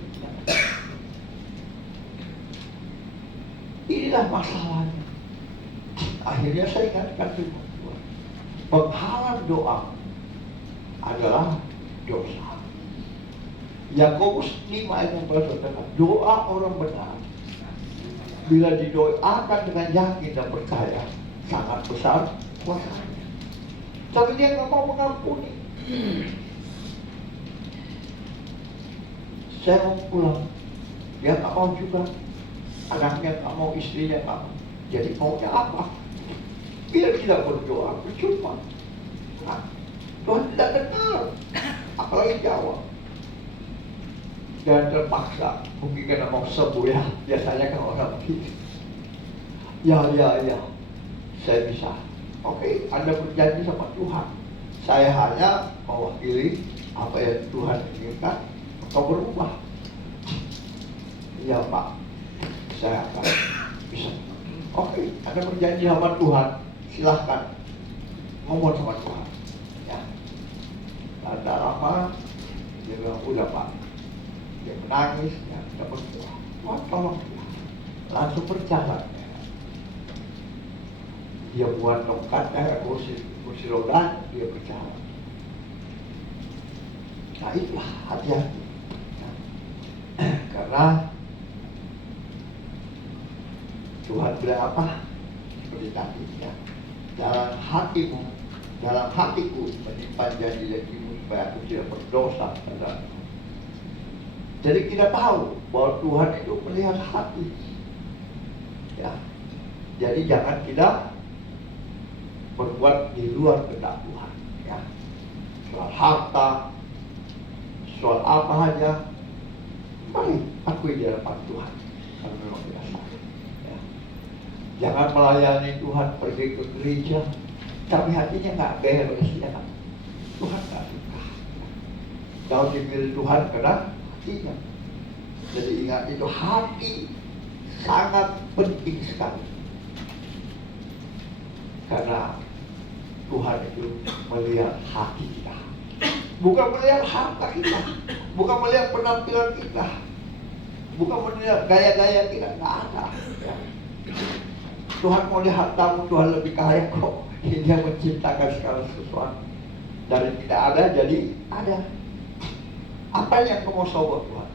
Inilah masalahnya. Akhirnya saya ingatkan firman Tuhan, penghalang doa adalah dosa. Yakobus 5 ayat 14, doa orang benar bila didoakan dengan yakin dan percaya sangat besar kuasanya. Tapi dia nggak mau mengampuni. Saya mau pulang, dia nggak mau juga. Anaknya nggak mau, istrinya nggak mau. Jadi maunya apa? Bila tidak berdoa, percuma. Nah, Tuhan tidak dengar, apalagi jawab. dan terpaksa. Mungkin karena mau sembuh ya, biasanya kan orang begitu. Ya, saya bisa. Oke, Anda berjanji sama Tuhan. Saya hanya mewakili apa yang Tuhan inginkan atau berubah. Iya Pak, saya akan bisa. Oke, Anda berjanji sama Tuhan, silahkan ngomong sama Tuhan. Ya, ada apa? Dia bilang udah Pak. Dia menangis, ya, kita berdoa. Tuhan tolong dia. Langsung berjalan. Ya. Dia buat tongkatnya, kursi roda, dia berjalan. Nah itulah hati-hati. Ya. Karena Tuhan bilang apa? Seperti tadi ya. Dalam hatiku menyimpan janji-janjimu supaya aku tidak berdosa padamu. Jadi kita tahu bahwa Tuhan itu melihat hati. Ya. Jadi jangan kita berbuat di luar kehendak Tuhan. Ya. Soal harta, soal apa saja, mari akui di hadapan Tuhan. Kalau memang kita salah. Ya. Jangan melayani Tuhan pergi ke gereja, tapi hatinya nggak beres. Ya. Tuhan nggak suka. Kau dipilih Tuhan karena hatinya. Jadi ingat itu, hati sangat penting sekali. Karena Tuhan itu melihat hati kita, bukan melihat harta kita, bukan melihat penampilan kita, bukan melihat gaya-gaya kita, nggak ada. Ya. Tuhan mau lihat hartamu, Tuhan lebih kaya kok. Dia menciptakan segala sesuatu dari tidak ada jadi ada. Apa yang kamu sombong Tuhan?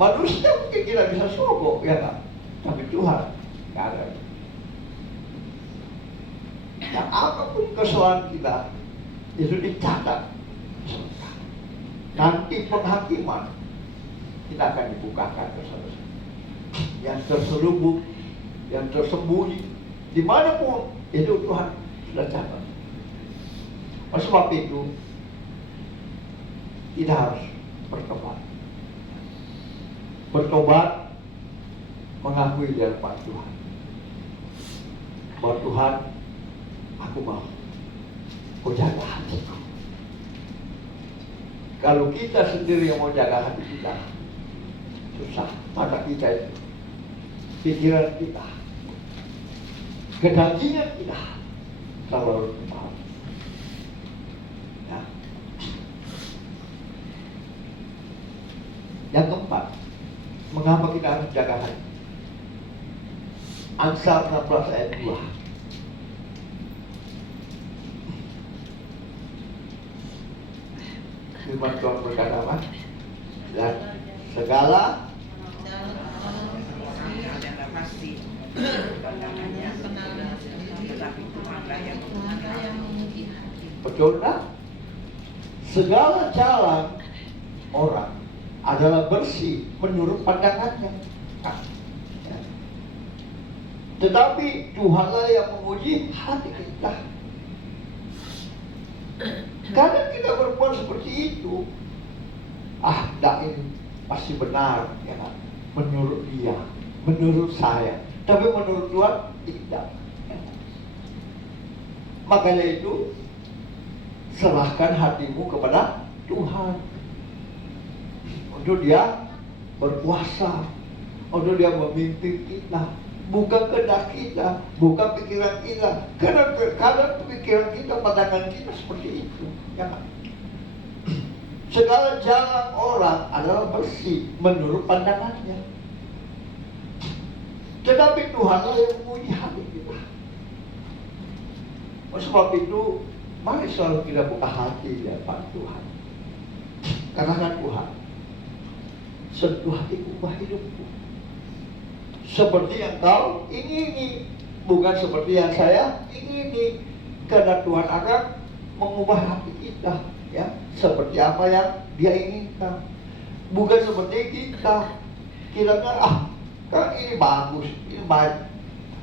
Manusia mungkin tidak bisa sombong, ya kan? Tapi Tuhan nggak ada. Dan apapun kesalahan kita itu dicatat. Nanti penghakiman kita akan dibukakan kesalahan yang terselubung, yang tersembunyi, dimanapun itu Tuhan sudah catat. Oleh sebab itu kita harus bertobat, mengakui di hadapan Tuhan bahwa Tuhan, aku mau kau jaga hatiku. Kalau kita sendiri yang mau jaga hati kita, susah. Mata kita itu, pikiran kita, kedagingan kita selalu kemau. Ya. Yang keempat, mengapa kita harus jaga hati? Amsal 16 ayat 2. Firman Tuhan berkata apa? Dan segala betul tak? Segala jalan orang adalah bersih menurut pandangannya. Nah, ya. Tetapi Tuhanlah yang menguji hati kita. Kadang kita berbuat seperti itu, tak ini pasti benar, ya kan? Menurut dia, menurut saya, tapi menurut Tuhan tidak. Makanya itu, serahkan hatimu kepada Tuhan untuk dia berkuasa, untuk dia memimpin kita. Bukan kehendak kita, bukan pikiran kita. Karena kadang pikiran kita, pandangan kita seperti itu. Ya kan? Segala jalan orang adalah bersih menurut pandangannya. Tetapi Tuhanlah yang menguji hati kita. Oleh sebab itu, mari selalu kita buka hati di hadapan Tuhan. Katakan Tuhan, sentuh hatiku, ubah hidupku seperti yang kau ingini, bukan seperti yang saya ingini. Karena Tuhan akan mengubah hati kita, ya, seperti apa yang Dia inginkan, bukan seperti kita. Kiranya kan ini bagus, ini baik,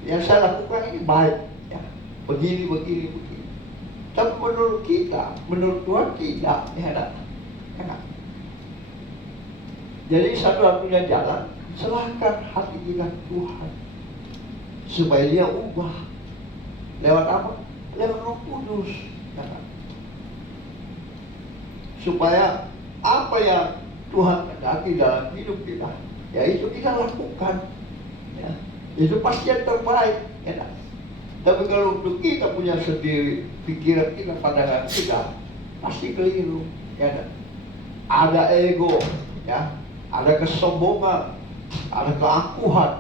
yang saya lakukan ini baik, ya, begini. Tapi menurut kita, menurut Tuhan tidak, ya, enak. Jadi satu-satunya jalan, serahkan hati kita ke Tuhan supaya Dia ubah. Lewat apa? Lewat Roh Kudus. Ya kan? Supaya apa yang Tuhan kehendaki dalam hidup kita, ya itu kita lakukan. Ya. Itu pasti yang terbaik. Ya kan? Tapi kalau untuk kita punya sendiri pikiran kita, pandangan kita, pasti keliru. Ya kan? Ada ego, ya, ada kesombongan, ada keangkuhan,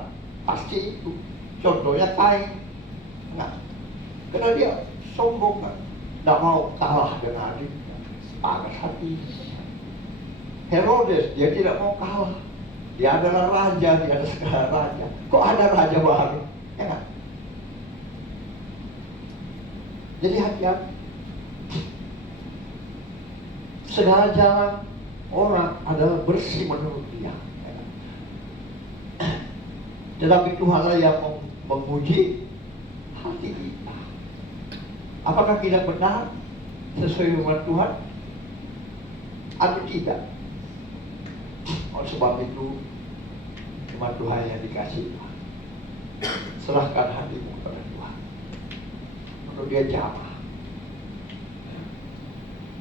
pasti itu. Contohnya Kain, nah, karena dia sombong kan, tidak mau kalah dengan adiknya, panas hati. Herodes, dia tidak mau kalah, dia adalah raja, dia ada segala raja. Kok ada raja baru? Ya kan? Jadi hati-hati. Segala jalan orang adalah bersih menurut dia. Tetapi Tuhanlah yang menguji hati kita. Apakah kita benar sesuai firman Tuhan atau tidak? Oleh sebab itu, firman Tuhan yang dikasih Tuhan, serahkan hatimu kepada Tuhan. Menurut Dia jamah.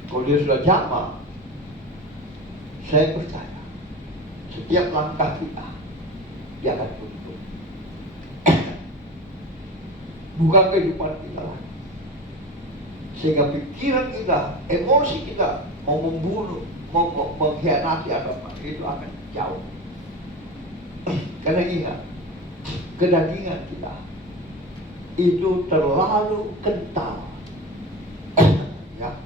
Kalau Dia sudah jamah, saya percaya setiap langkah kita Dia akan tuntun. Bukan kehidupan kita lagi. Sehingga pikiran kita, emosi kita mau membunuh, mau mengkhianati agama, itu akan jauh. Karena ingat, kedagingan kita itu terlalu kental. Ya,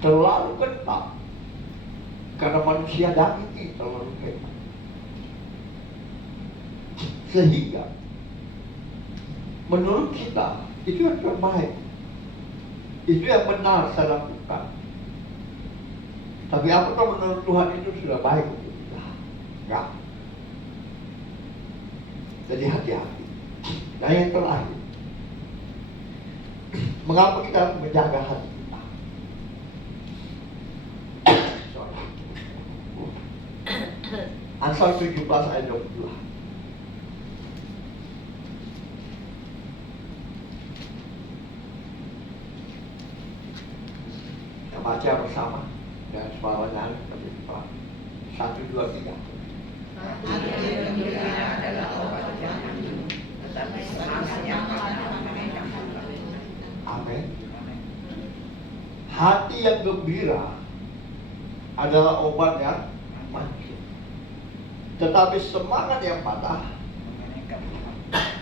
terlalu kental. Karena manusia daging ini terlalu hebat. Sehingga menurut kita itu yang terbaik, itu yang benar saya lakukan. Tapi apakah menurut Tuhan itu sudah baik untuk kita? Enggak. Jadi hati-hati. Dan yang terakhir, mengapa kita harus menjaga hati kita? Amsal 17 ayat 22. Kita baca bersama dan suaranya lebih pelan. 1, 2, 3. Hati yang gembira adalah obat jangan minum, tetapi semasa yang patah mereka. Amin. Hati yang gembira adalah obat yang manjur, tetapi semangat yang patah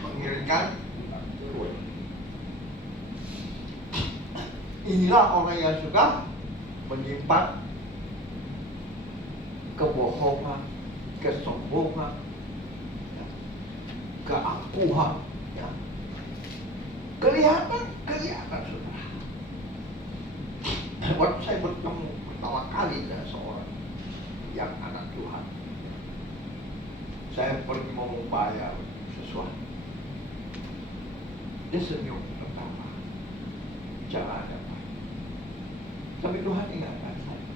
mengiringkan ruin. Inilah orang yang suka menyimpan kebohongan, kesombongan, ya, keangkuhan, ya. Kelihatan saudara. Waktu saya bertemu pertama kali dengan seorang yang anak Tuhan, saya pergi mau membayar sesuatu. Dia senyum pertama, bicara ada baik. Tapi Tuhan ingatkan saya,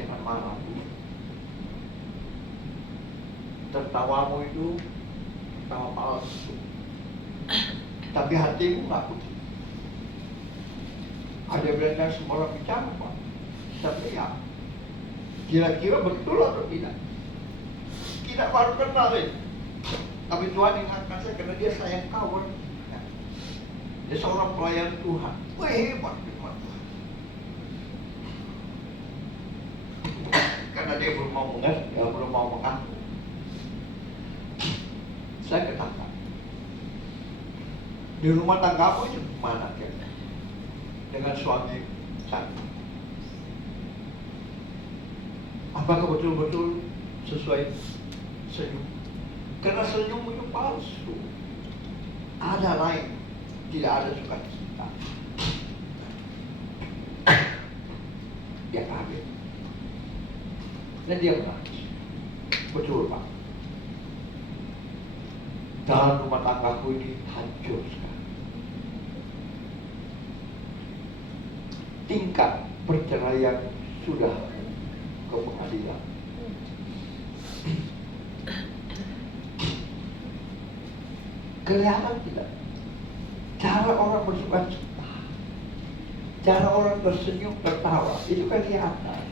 jangan marah dulu. Tertawamu itu tertawa palsu, tapi hatimu nggak putih. Ada benar semua orang bicara, Pak. Tapi ya, kira-kira betul atau tidak? Tidak baru kenal ini. Tapi Tuhan ingatkan saya karena Dia sayang kawan. Dia seorang pelayan Tuhan. Wah, hebat firman Tuhan. Karena dia belum mau mengerti, dia belum mau mengaku. Saya katakan, di rumah tanggamu itu gimana kira? Dengan suami cantik. Apakah betul-betul sesuai senyum? Karena senyum itu palsu. Ada lain, tidak ada sukacita. Dia kaget. Dan dia menangis. Betul, Pak. Dalam rumah tanggaku ini hancur sekali. Tingkat perceraian sudah ke pengadilan. Kelihatan tidak? Cara orang bersuka cita, cara orang tersenyum, tertawa, itu kelihatan.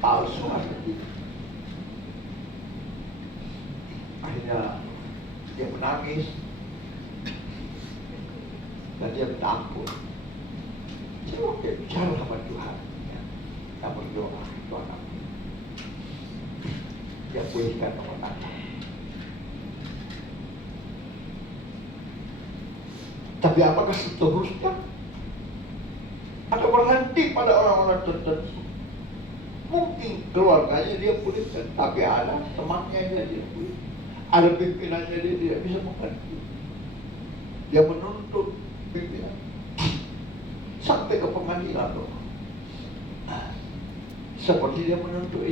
Palsu atau tidak? Akhirnya dia menangis dan dia takut. Coba dia bicara sama Tuhan, dia berdoa, Tuhan, dia pulihkan rumah tangga. Tapi apakah seterusnya? Atau berhenti pada orang-orang tertentu? Mungkin keluarganya dia pulihkan, tapi ada temannya dia pulihkan. Ada pimpinannya dia tidak bisa mengerti. Dia menuntut pimpinan sampai ke pengadilan loh. Seperti dia menuntut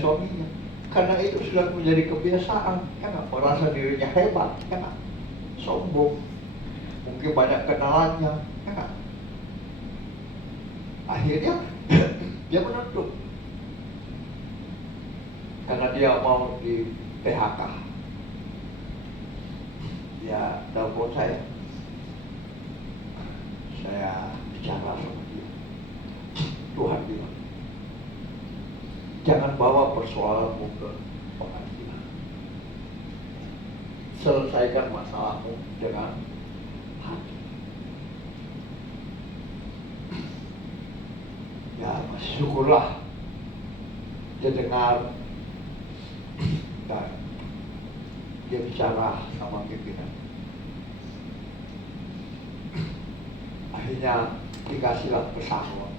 suaminya. Karena itu sudah menjadi kebiasaan, ya nggak, merasa dirinya hebat, ya nggak, sombong. Mungkin banyak kenalannya, ya nggak. Akhirnya dia menuntut karena dia mau di PHK. Ya, telepon saya bicara sama dia. Tuhan bilang, jangan bawa persoalanmu ke pengadilan. Selesaikan masalahmu dengan hati. Ya, syukurlah dia dengar dan dia bicara sama pimpinan. Akhirnya dikasihlah pesangon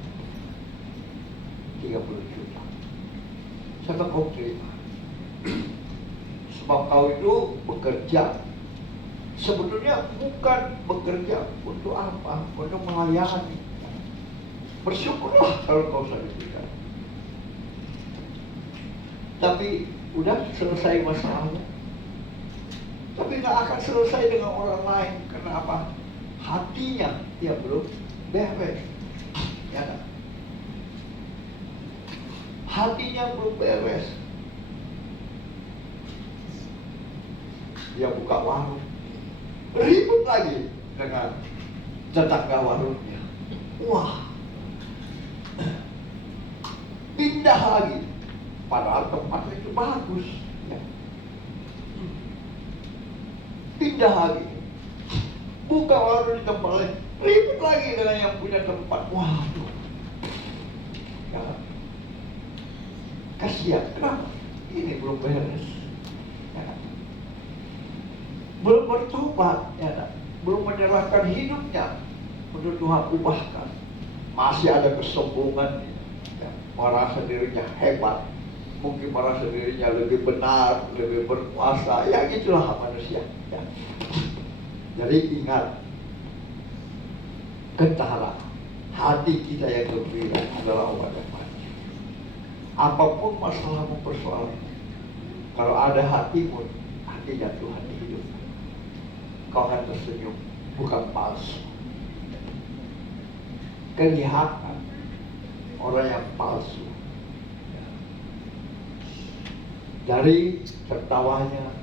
30 juta. Saya bilang, kau terima. Sebab kau itu bekerja sebetulnya bukan bekerja untuk apa? Untuk melayani. Bersyukurlah kalau kau sudah diberikan. Tapi udah selesai masalahnya. Tapi nggak akan selesai dengan orang lain. Kenapa? Hatinya dia belum beres. Ya kan? Hatinya belum beres. Dia buka warung, ribut lagi dengan tetangga warungnya. Wah, pindah lagi. Padahal tempat itu bagus, ya. Pindah lagi, buka warung di tempat lain, ribut lagi dengan yang punya tempat. Waduh, ya. Kasihan, kenapa? Ini belum beres, ya. Belum bertobat, ya. Belum menyerahkan hidupnya untuk Tuhan ubahkan. Masih ada kesombongan, ya. Merasa dirinya hebat, mungkin merasa dirinya lebih benar, lebih berkuasa. Ya itulah manusia, ya. Jadi ingat, ketara, hati kita yang gembira adalah obat yang mati. Apapun masalahmu, persoalan, kalau ada hatimu, hatinya Tuhan di hidup, kau akan tersenyum, bukan palsu. Kelihatan orang yang palsu dari tertawanya,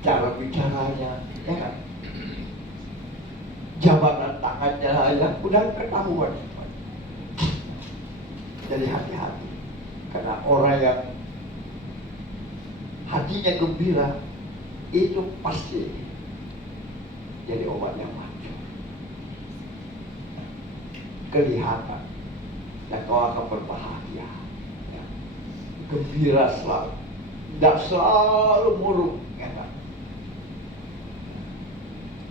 cara bicaranya, ya kan? Jabatan tangannya aja udah ketahuan. Jadi hati-hati, karena orang yang hatinya gembira itu pasti jadi obat yang manjur. Kelihatan dan kau akan berbahagia, ya. Gembira selalu, tidak selalu murung, ya kan?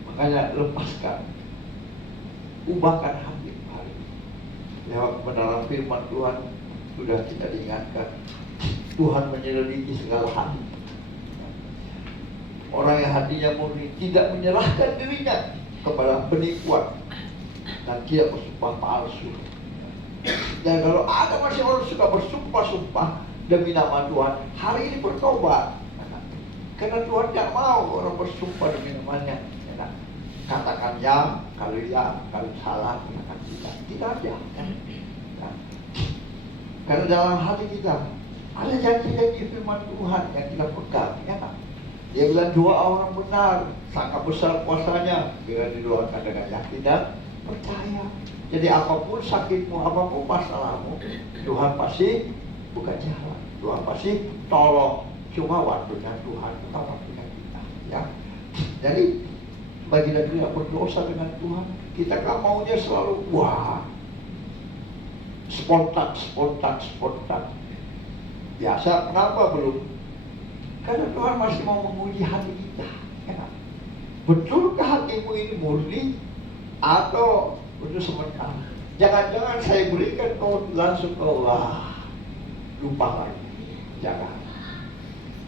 Makanya lepaskan, ubahkan hati hari ini. Lewat kebenaran firman Tuhan sudah kita diingatkan, Tuhan menyelidiki segala hati. Orang yang hatinya murni tidak menyerahkan dirinya kepada penipuan dan tidak bersumpah palsu. Dan kalau ada masih orang suka bersumpah-sumpah demi nama Tuhan, hari ini bertobat. Karena Tuhan tidak mau orang bersumpah demi namanya. Katakan ya, kalau salah, katakan tidak. Tidak aja. Karena dalam hati kita ada janji-janji firman Tuhan yang kita pegang, ya kan? Dia bilang doa orang benar sangat besar kuasanya bila didoakan dengan yakin dan percaya. Jadi apapun sakitmu, apapun masalahmu, Tuhan pasti buka jalan, Tuhan pasti tolong. Cuma waktunya Tuhan, bukan waktunya kita, ya. Jadi bagi kita tidak berdosa dengan Tuhan, kita kan maunya selalu wah, spontan. Biasa, kenapa belum? Karena Tuhan masih mau menguji hati kita, ya. Betulkah hatimu ini murni atau untuk sementara? Jangan-jangan saya berikan kau langsung kau lupa lagi. Jangan.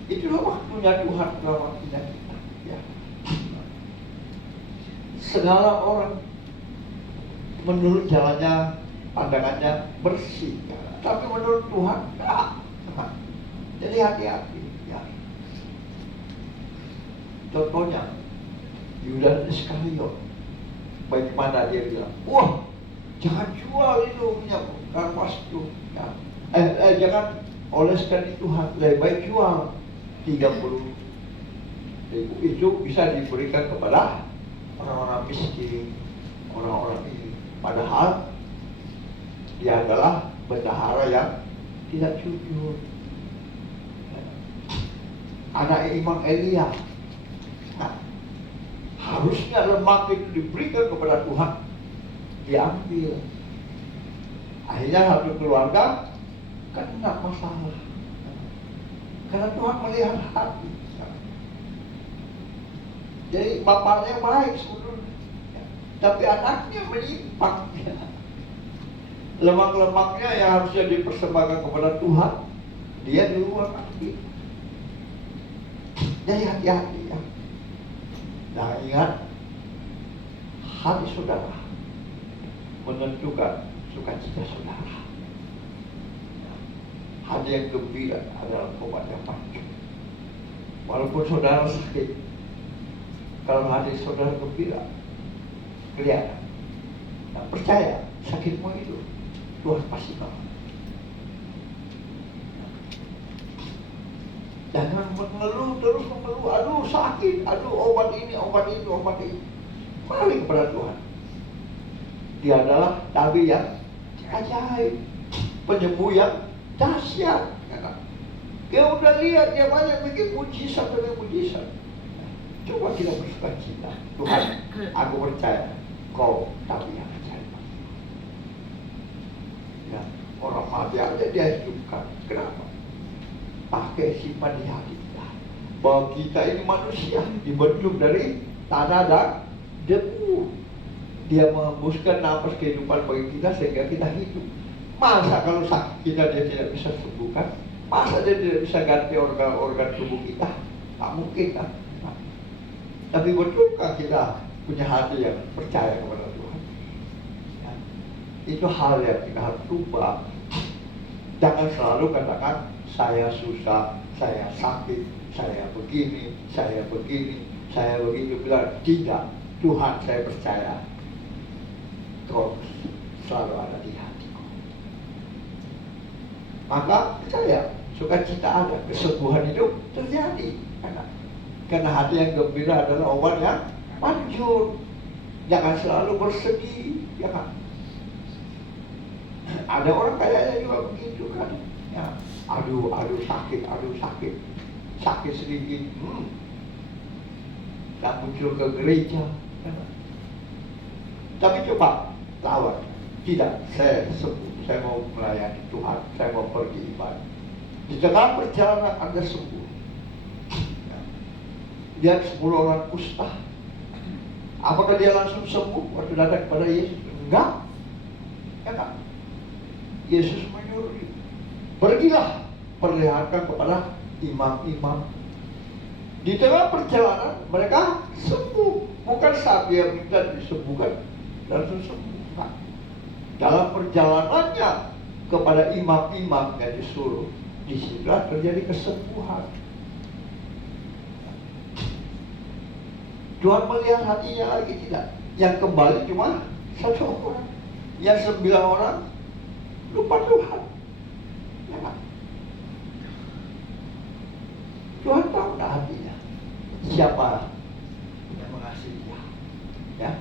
Itulah waktunya Tuhan, itulah waktunya kita, ya. Segala orang menurut jalannya, pandangannya bersih, ya. Tapi menurut Tuhan enggak. Jadi hati-hati, ya. Contohnya Yudas Iskariot, bagaimana dia bilang, wah, jangan jual itu minyak karpas itu, ya. Jangan oleskan di Tuhan, lebih baik jual 30.000 itu bisa diberikan kepada orang-orang miskin, orang-orang ini. Padahal dia adalah bendahara yang tidak jujur. Anak Imam Elia. Nah, harusnya lemak itu diberikan kepada Tuhan, diambil. Akhirnya satu keluarga kena masalah. Karena Tuhan melihat hati. Jadi bapaknya baik sebetulnya, tapi anaknya menyimpang. Lemak-lemaknya yang harusnya dipersembahkan kepada Tuhan, dia di luar hati. Jadi hati-hati, ya. Nah, ingat, hati saudara menentukan sukacita saudara. Hati yang gembira adalah obat yang manjur. Walaupun saudara sakit, kalau hati saudara gembira, kelihatan. Nah, percaya sakitmu itu Tuhan pasti tahu. Jangan mengeluh, terus mengeluh, aduh sakit, aduh obat ini, obat itu, obat itu. Balik kepada Tuhan. Dia adalah nabi yang ajaib, penyembuh yang dahsyat. Dia udah lihat, dia banyak bikin mujizat demi mujizat. Coba kita bersuka cita. Tuhan, aku percaya kau nabi yang ajaib. Ya, orang mati aja dia hidupkan. Kenapa? Pakai simpan di hati kita bahwa kita ini manusia dibentuk dari tanah dan debu. Dia mengembuskan nafas kehidupan bagi kita sehingga kita hidup. Masa kalau sakit kita dia tidak bisa sembuhkan? Masa dia tidak bisa ganti organ-organ tubuh kita? Tak mungkin, kan? Nah, tapi betulkah kita punya hati yang percaya kepada Tuhan? Ya, itu hal yang kita harus ubah. Jangan selalu katakan saya susah, saya sakit, saya begini, saya begitu. Bilang tidak, Tuhan saya percaya kau selalu ada di hatiku. Maka percaya, sukacita ada, kesembuhan hidup terjadi. Karena hati yang gembira adalah obat yang manjur. Jangan selalu bersedih, ya kan? Ada orang kayaknya juga begitu kan, ya. Aduh sakit, sakit sedikit, dan muncul ke gereja. Tapi coba lawan, tidak, saya sembuh, saya mau melayani Tuhan, saya mau pergi ibadah. Di tengah perjalanan Anda sembuh. Lihat 10 orang kusta, apakah dia langsung sembuh waktu datang kepada Yesus? Enggak, ya kan? Yesus menyuruh, pergilah, perlihatkan kepada imam-imam. Di tengah perjalanan mereka sembuh. Bukan saat dia minta disembuhkan langsung sembuh. Nah, dalam perjalanannya kepada imam-imam yang disuruh, disitulah terjadi kesembuhan. Tuhan melihat hatinya lagi tidak. Yang kembali cuma 1 orang. Yang 9 orang lupa Tuhan. Ya. Tuhan tahu hatinya. Siapa yang mengasihi dia? Ya.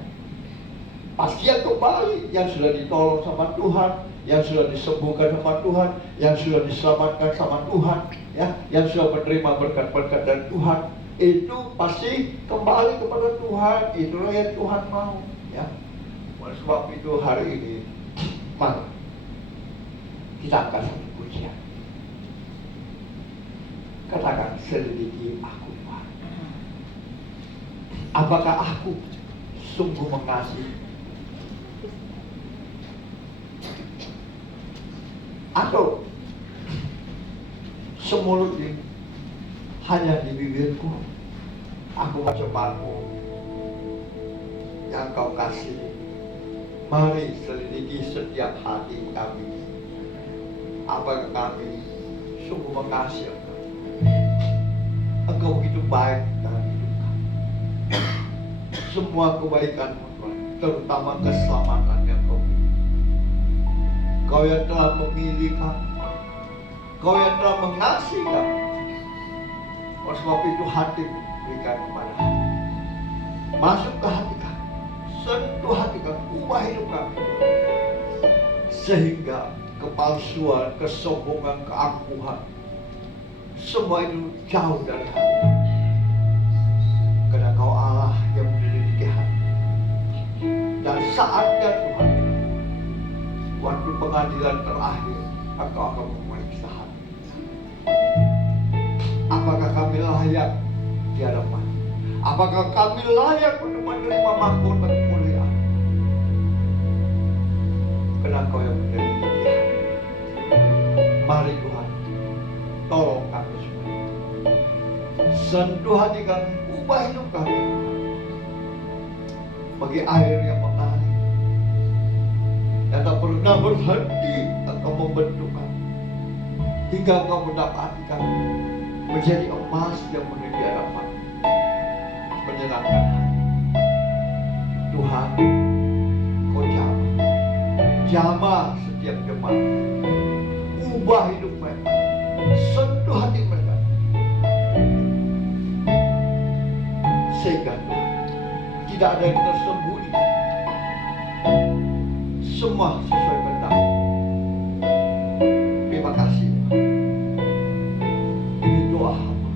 Pasti yang kembali, yang sudah ditolong sama Tuhan, yang sudah disembuhkan sama Tuhan, yang sudah diselamatkan sama Tuhan, ya, yang sudah menerima berkat-berkat dari Tuhan, itu pasti kembali kepada Tuhan. Itulah yang Tuhan mau, ya. Oleh sebab itu hari ini, mari kita angkat satu pujian. Katakan, selidiki aku, Tuhan. Apakah aku sungguh mengasihi? Atau semulut ini hanya di bibirku, aku macam-macam yang kau kasih. Mari selidiki setiap hati kami. Apakah kami sungguh mengasihi Engkau? Engkau begitu baik dalam hidup kami. Semua kebaikan-Mu, Tuhan, terutama keselamatan yang Kau beri. Kau yang telah memilih kami, Kau yang telah mengasihi kami. Oleh sebab itu hati berikan kepada kami. Masuk ke hati kami, sentuh hati kami, ubah hidup kami, sehingga kepalsuan, kesombongan, keangkuhan, semua itu jauh dari hati kami. Karena Kau Allah yang menyelidiki hati. Dan saatnya Tuhan, waktu pengadilan terakhir, Engkau akan memeriksa hati. Apakah kami layak di hadapan? Apakah kami layak untuk menerima mahkota kemuliaan? Karena Kau yang menyelidiki hati. Mari Tuhan, tolong kami semua. Sentuh hati kami, ubah hidup kami. Bagi air yang mengalir, yang tak pernah berhenti, Engkau membentuk kami, hingga Engkau mendapati kami menjadi emas yang menuju hadapan, menyenangkan hati. Tuhan, Kau jamah setiap jemaat, ubah hidup mereka, sentuh hati mereka, sehingga Tuhan, tidak ada yang tersembunyi, semua sesuai kehendak. Terima kasih, Tuhan. Ini doa hamba.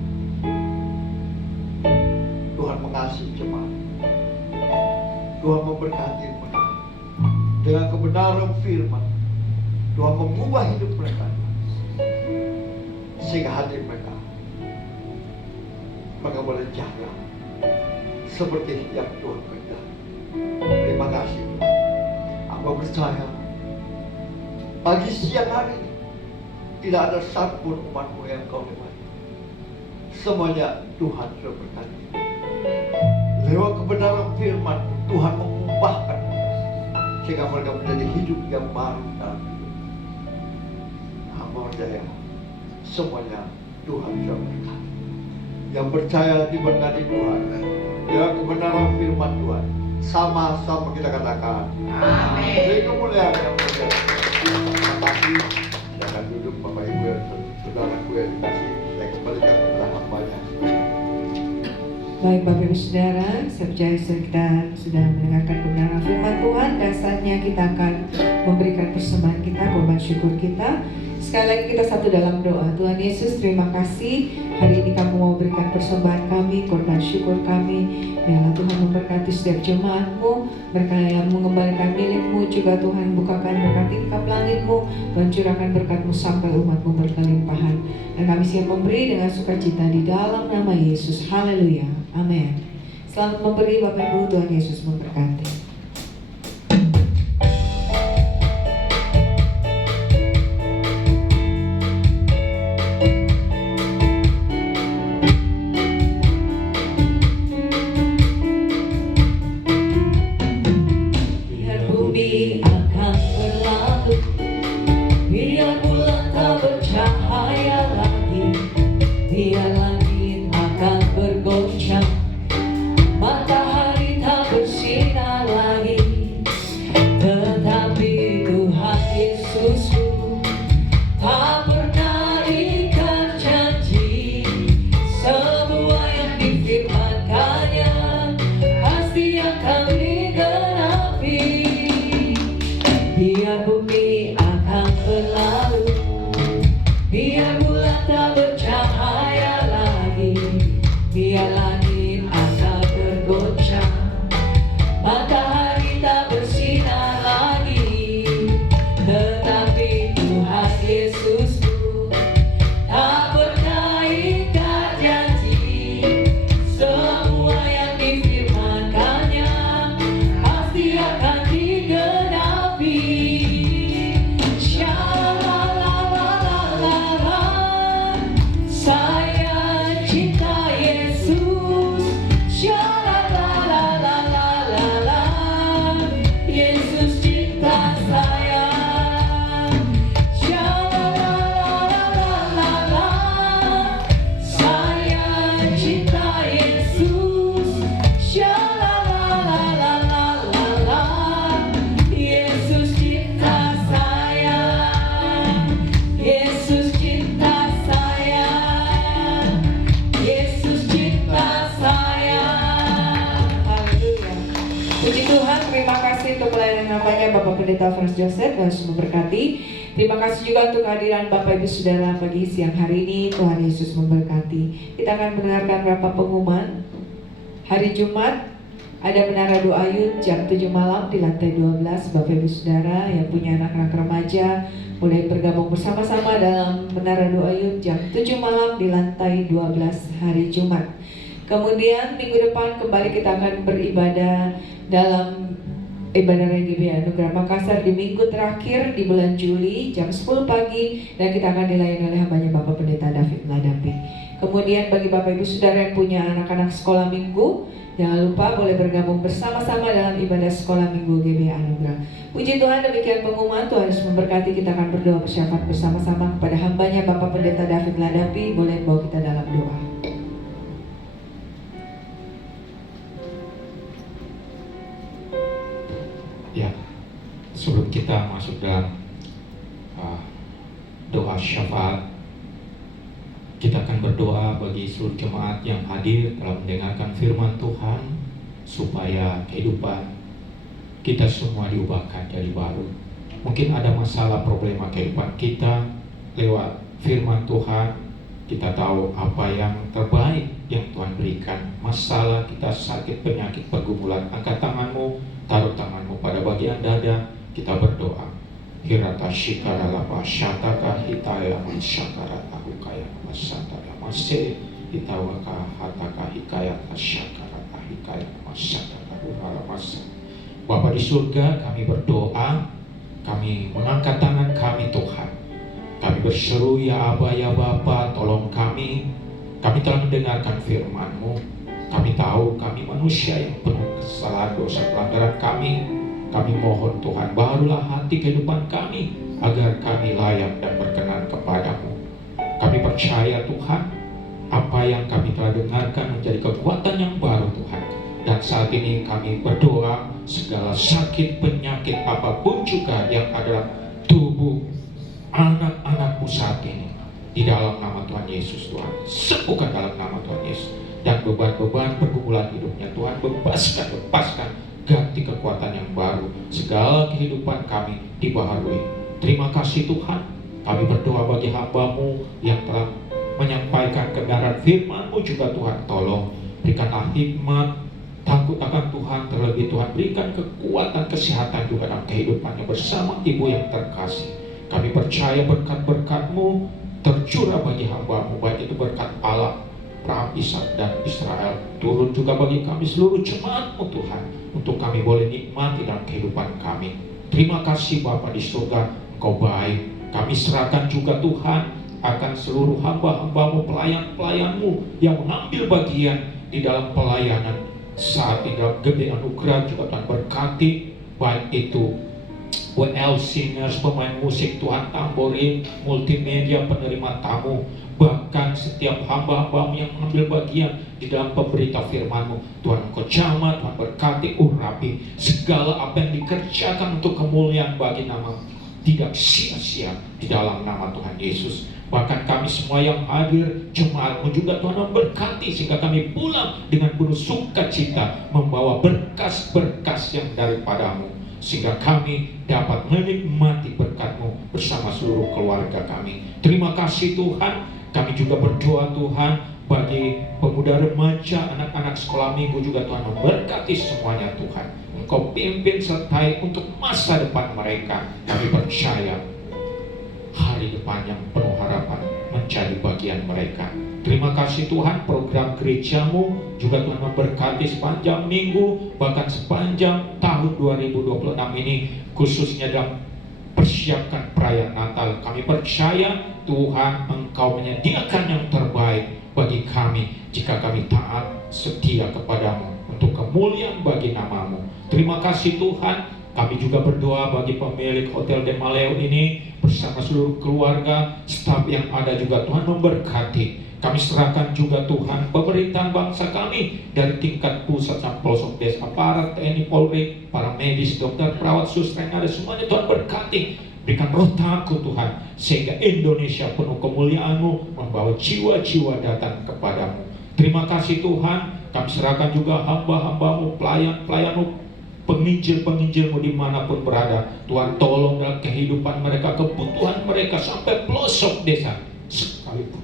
Tuhan mengasihi jemaat. Tuhan memberkati mereka dengan kebenaran firman. Tuhan mengubah hidup mereka, sehingga hati mereka boleh jaga seperti yang Tuhan kehendaki. Terima kasih, Tuhan. Aku percaya pagi siang hari ini tidak ada satupun umat-Mu yang Kau lewati. Semuanya Tuhan sudah berkati. Lewat kebenaran firman, Tuhan mengubahkan mereka, sehingga mereka menjadi hidup yang baru dalam hidup. Hamba percaya semuanya Tuhan sudah berkati. Yang percaya diberkati Tuhan dengan kebenaran firman Tuhan, sama-sama kita katakan amin. Beri kemuliaan yang mulia. Terima kasih. Silakan duduk Bapak Ibu dan saudaraku yang dikasih. Saya kembalikan kepada hambanya. Baik Bapak Ibu Saudara, saya percaya kita sudah mendengarkan kebenaran firman Tuhan, dan saatnya kita akan memberikan persembahan kita, korban syukur kita. Sekali lagi kita satu dalam doa. Tuhan Yesus, terima kasih hari ini Kamu mau berikan persembahan kami, korban syukur kami. Biarlah Tuhan memberkati setiap jemaat-Mu, mereka yang mengembalikan milik-Mu juga Tuhan, bukakan berkat tingkap langit-Mu, dan curahkan berkat-Mu sampai umat-Mu berkelimpahan. Dan kami siap memberi dengan sukacita di dalam nama Yesus. Haleluya. Amin. Selamat memberi Bapak Ibu, Tuhan Yesus memberkati. Matahari tak bersinar Biar bumi akan berlalu, biar bulan tak bercahaya lagi, biar langit akan tergoncang, matahari tak bersinar lagi, tetapi Tuhan Yesusku tak pernah ingkar janji. Semua yang difirmankannya pasti akan digenapi. Sha-la-la-la-la-la, saya cinta Yesus. Sha-la-la-la-la-la, Yesus cinta saya. Sha-la-la-la-la-la, saya cinta Yesus. Sha-la-la-la-la-la, Yesus cinta saya. Yesus cinta saya. Yesus cinta saya. Haleluya. Puji Tuhan, terima kasih untuk pelayanan hambanya Bapak Pendeta Frans Joseph. Tuhan Yesus memberkati. Terima kasih juga untuk kehadiran Bapak Ibu Saudara pagi siang hari ini. Tuhan Yesus memberkati. Kita akan mendengarkan beberapa pengumuman. Hari Jumat ada menara doa Ayun jam 7 malam di lantai 12. Bapak Ibu Saudara yang punya anak-anak remaja boleh bergabung bersama-sama dalam menara doa Ayun jam 7 malam di lantai 12 hari Jumat. Kemudian minggu depan kembali kita akan beribadah dalam ibadah RGB Anugerah Makassar di minggu terakhir di bulan Juli jam 10 pagi, dan kita akan dilayani oleh hambanya Bapak Pendeta David Meladapi. Kemudian bagi Bapak Ibu Saudara yang punya anak-anak sekolah minggu, jangan lupa boleh bergabung bersama-sama dalam ibadah sekolah minggu GBI Anugerah. Puji Tuhan, demikian pengumuman. Tuhan Yesus memberkati. Kita akan berdoa bersyafaat bersama-sama kepada hambanya Bapak Pendeta David Meladapi. Boleh bawa kita dalam doa. Ya, sebelum kita masuk dalam doa syafaat, kita akan berdoa bagi seluruh jemaat yang hadir telah mendengarkan firman Tuhan, supaya kehidupan kita semua diubahkan jadi baru. Mungkin ada masalah problema kehidupan kita, lewat firman Tuhan kita tahu apa yang terbaik yang Tuhan berikan. Masalah kita, sakit, penyakit, pergumulan, angkat tanganmu, taruh tanganmu pada bagian dada, kita berdoa. Hirata shikara lapa shataka hitaya mansyakara tahukaya masatara masih hitawaka hataka hikaya masyakara tahikaya masatara ruhala masa. Bapa di surga, kami berdoa, kami mengangkat tangan kami Tuhan. Kami berseru, ya Aba, ya Bapa, tolong kami. Kami telah mendengarkan firman-Mu. Kami tahu kami manusia yang penuh kesalahan, dosa, pelanggaran kami. Kami mohon Tuhan, barulah hati kehidupan kami, agar kami layak dan berkenan kepadamu. Kami percaya Tuhan, apa yang kami telah dengarkan menjadi kekuatan yang baru Tuhan. Dan saat ini kami berdoa, segala sakit, penyakit, apapun juga yang ada tubuh anak-anakmu saat ini, di dalam nama Tuhan Yesus, Tuhan sembuhkan dalam nama Tuhan Yesus. Dan beban-beban pergumulan hidupnya Tuhan lepaskan, ganti kekuatan yang baru. Segala kehidupan kami dibaharui. Terima kasih Tuhan. Kami berdoa bagi hamba-Mu yang telah menyampaikan kebenaran firman-Mu juga Tuhan, tolong berikanlah hikmat, takut akan Tuhan, terlebih Tuhan berikan kekuatan, kesehatan juga dalam kehidupannya bersama ibu yang terkasih. Kami percaya berkat-berkat-Mu tercurah bagi hamba-Mu, baik itu berkat Allah, Abraham, Ishak, dan Israel, turun juga bagi kami seluruh jemaat-Mu Tuhan, untuk kami boleh nikmati dalam kehidupan kami. Terima kasih Bapa di surga, Engkau baik. Kami serahkan juga Tuhan akan seluruh hamba-hamba-Mu, pelayan-pelayan-Mu yang mengambil bagian di dalam pelayanan saat ini dalam GBI Anugerah. Juga Tuhan berkati, baik itu WL singers, pemain musik Tuhan, tamborin, multimedia, penerima tamu, bahkan setiap hamba-hamba-Mu yang mengambil bagian di dalam pemberita firman-Mu. Tuhan Engkau jamah, Tuhan berkati, urapi segala apa yang dikerjakan untuk kemuliaan bagi nama, tidak sia-sia di dalam nama Tuhan Yesus. Bahkan kami semua yang hadir, jemaat-Mu juga Tuhan memberkati, sehingga kami pulang dengan penuh sukacita, membawa berkas-berkas yang daripada-Mu. sehingga kami dapat menikmati berkat-Mu bersama seluruh keluarga kami. Terima kasih Tuhan. Kami juga berdoa Tuhan bagi pemuda remaja, anak-anak sekolah minggu juga Tuhan memberkati semuanya Tuhan. Engkau pimpin sertai untuk masa depan mereka. Kami percaya hari depan yang penuh harapan menjadi bagian mereka. Terima kasih Tuhan, program gerejamu juga Tuhan memberkati sepanjang minggu, bahkan sepanjang tahun 2026 ini, khususnya dalam persiapkan perayaan Natal. Kami percaya Tuhan Engkau menyediakan yang terbaik bagi kami jika kami taat setia kepadamu untuk kemuliaan bagi nama-Mu. Terima kasih Tuhan. Kami juga berdoa bagi pemilik Hotel De Maleo ini bersama seluruh keluarga, staf yang ada juga Tuhan memberkati. Kami serahkan juga Tuhan pemerintahan bangsa kami dari tingkat pusat sampai pelosok desa, aparat TNI Polri, para medis, dokter, perawat, suster yang ada semuanya Tuhan berkati. Berikan roh takut Tuhan sehingga Indonesia penuh kemuliaan-Mu, membawa jiwa-jiwa datang kepadamu. Terima kasih Tuhan. Kami serahkan juga hamba-hamba-Mu, pelayan-pelayan-Mu, penginjil-penginjil-Mu dimanapun berada. Tuhan tolong dalam kehidupan mereka, kebutuhan mereka sampai pelosok desa sekalipun.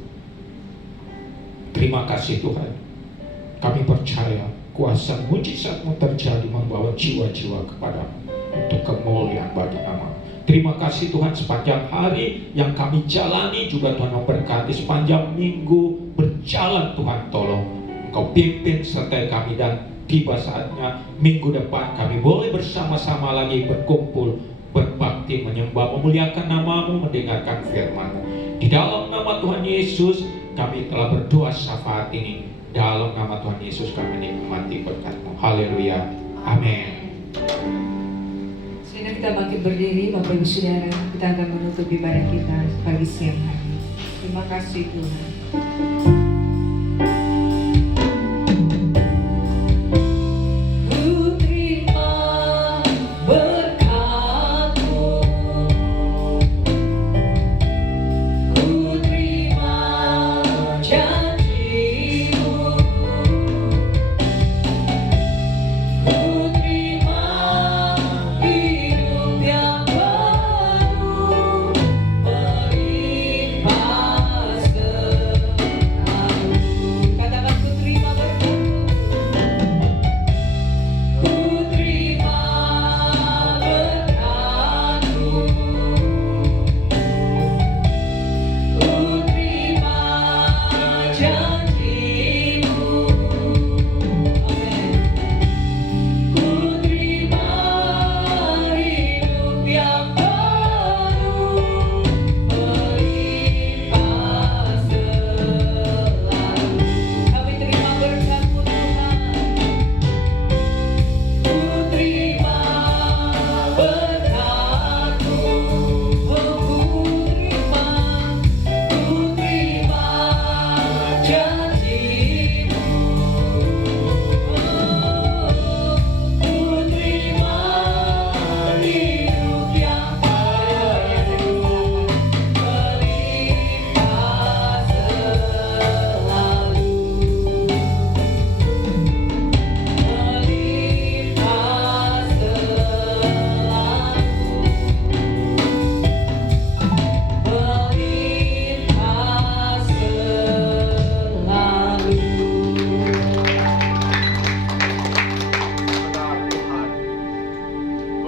Terima kasih Tuhan. Kami percaya kuasa mujizat-Mu terjadi membawa jiwa-jiwa kepadamu untuk kemuliaan bagi nama. Terima kasih Tuhan, sepanjang hari yang kami jalani juga Tuhan memberkati, sepanjang minggu berjalan Tuhan tolong Engkau pimpin sertai kami, dan tiba saatnya minggu depan kami boleh bersama-sama lagi berkumpul, berbakti, menyembah, memuliakan nama-Mu, mendengarkan firman-Mu. Di dalam nama Tuhan Yesus kami telah berdoa syafaat ini. Dalam nama Tuhan Yesus kami menikmati berkat-Mu. Haleluya. Amin. Sehingga kita bangkit berdiri, Bapak Ibu Saudara, kita akan menutup ibadah kita pagi siang hari. Terima kasih Tuhan.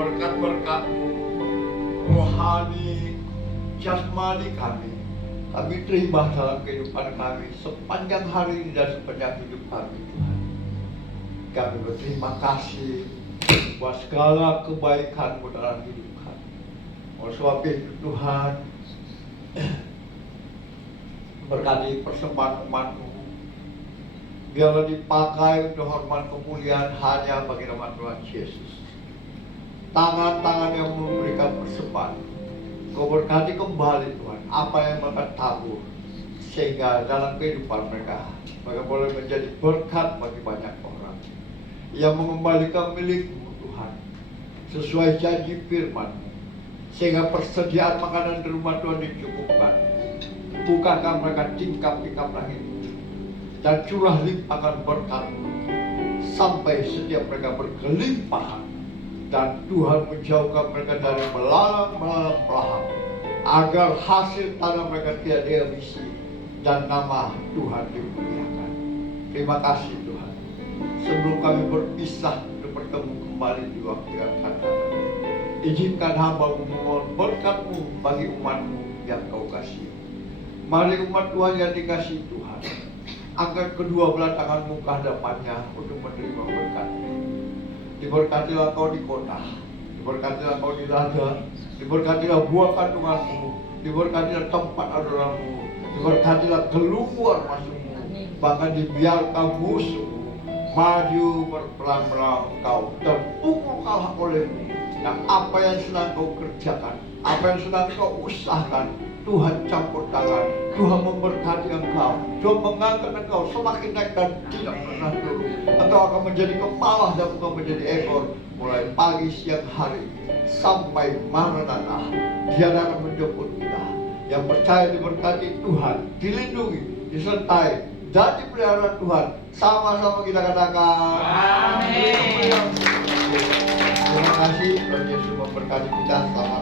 Berkat-berkat-Mu rohani, jasmani kami terima dalam kehidupan kami sepanjang hari ini dan sepanjang hidup kami Tuhan. Kami berterima kasih buat segala kebaikan-Mu dalam hidup kami. Oleh sebab itu Tuhan, berkati persembahan umat-Mu, biarlah dipakai untuk hormat kemuliaan hanya bagi nama Tuhan Yesus. Tangan-tangan yang memberikan persembahan, Kau berkati kembali Tuhan apa yang mereka tabur, sehingga dalam kehidupan mereka boleh menjadi berkat bagi banyak orang, yang mengembalikan milik-Mu Tuhan sesuai janji firman-Mu, sehingga persediaan makanan di rumah Tuhan dicukupkan. Bukakan mereka tingkap-tingkap langit dan curah limpahkan berkat-Mu sampai setiap mereka berkelimpahan dan Tuhan menjauhkan mereka dari belalang-belalang pelahap, agar hasil tanah mereka tidak dihabisi dan nama Tuhan dimuliakan. Terima kasih Tuhan. Sebelum kami berpisah untuk bertemu kembali di waktu yang akan datang, izinkan hamba-Mu memohon berkat-Mu bagi umat-Mu yang Kau kasih. Mari umat Tuhan yang dikasih Tuhan, angkat kedua belah tangan-Mu ke hadapannya untuk menerima berkat-Mu. Diberkatilah Kau di kota, diberkatilah Kau di ladang, diberkatilah buah kandungan-Mu, diberkatilah tempat adoran-Mu, diberkatilah keluar masuk-Mu, bahkan dibiarkan musuh maju berperang-perang Kau terpukul kalah oleh-Mu. Dan apa yang sedang Kau kerjakan, apa yang sedang Kau usahakan, Tuhan campur tangan, Tuhan memberkati engkau, Tuhan mengangkat engkau semakin naik dan tidak pernah turun. Engkau akan menjadi kepala dan engkau menjadi ekor, mulai pagi, siang, hari sampai Maranatha. Dia akan menjemput kita. Yang percaya diberkati Tuhan, dilindungi, disertai, dan dipelihara Tuhan. Sama-sama kita katakan amin. Terima kasih, Tuhan Yesus memberkati kita. Selamat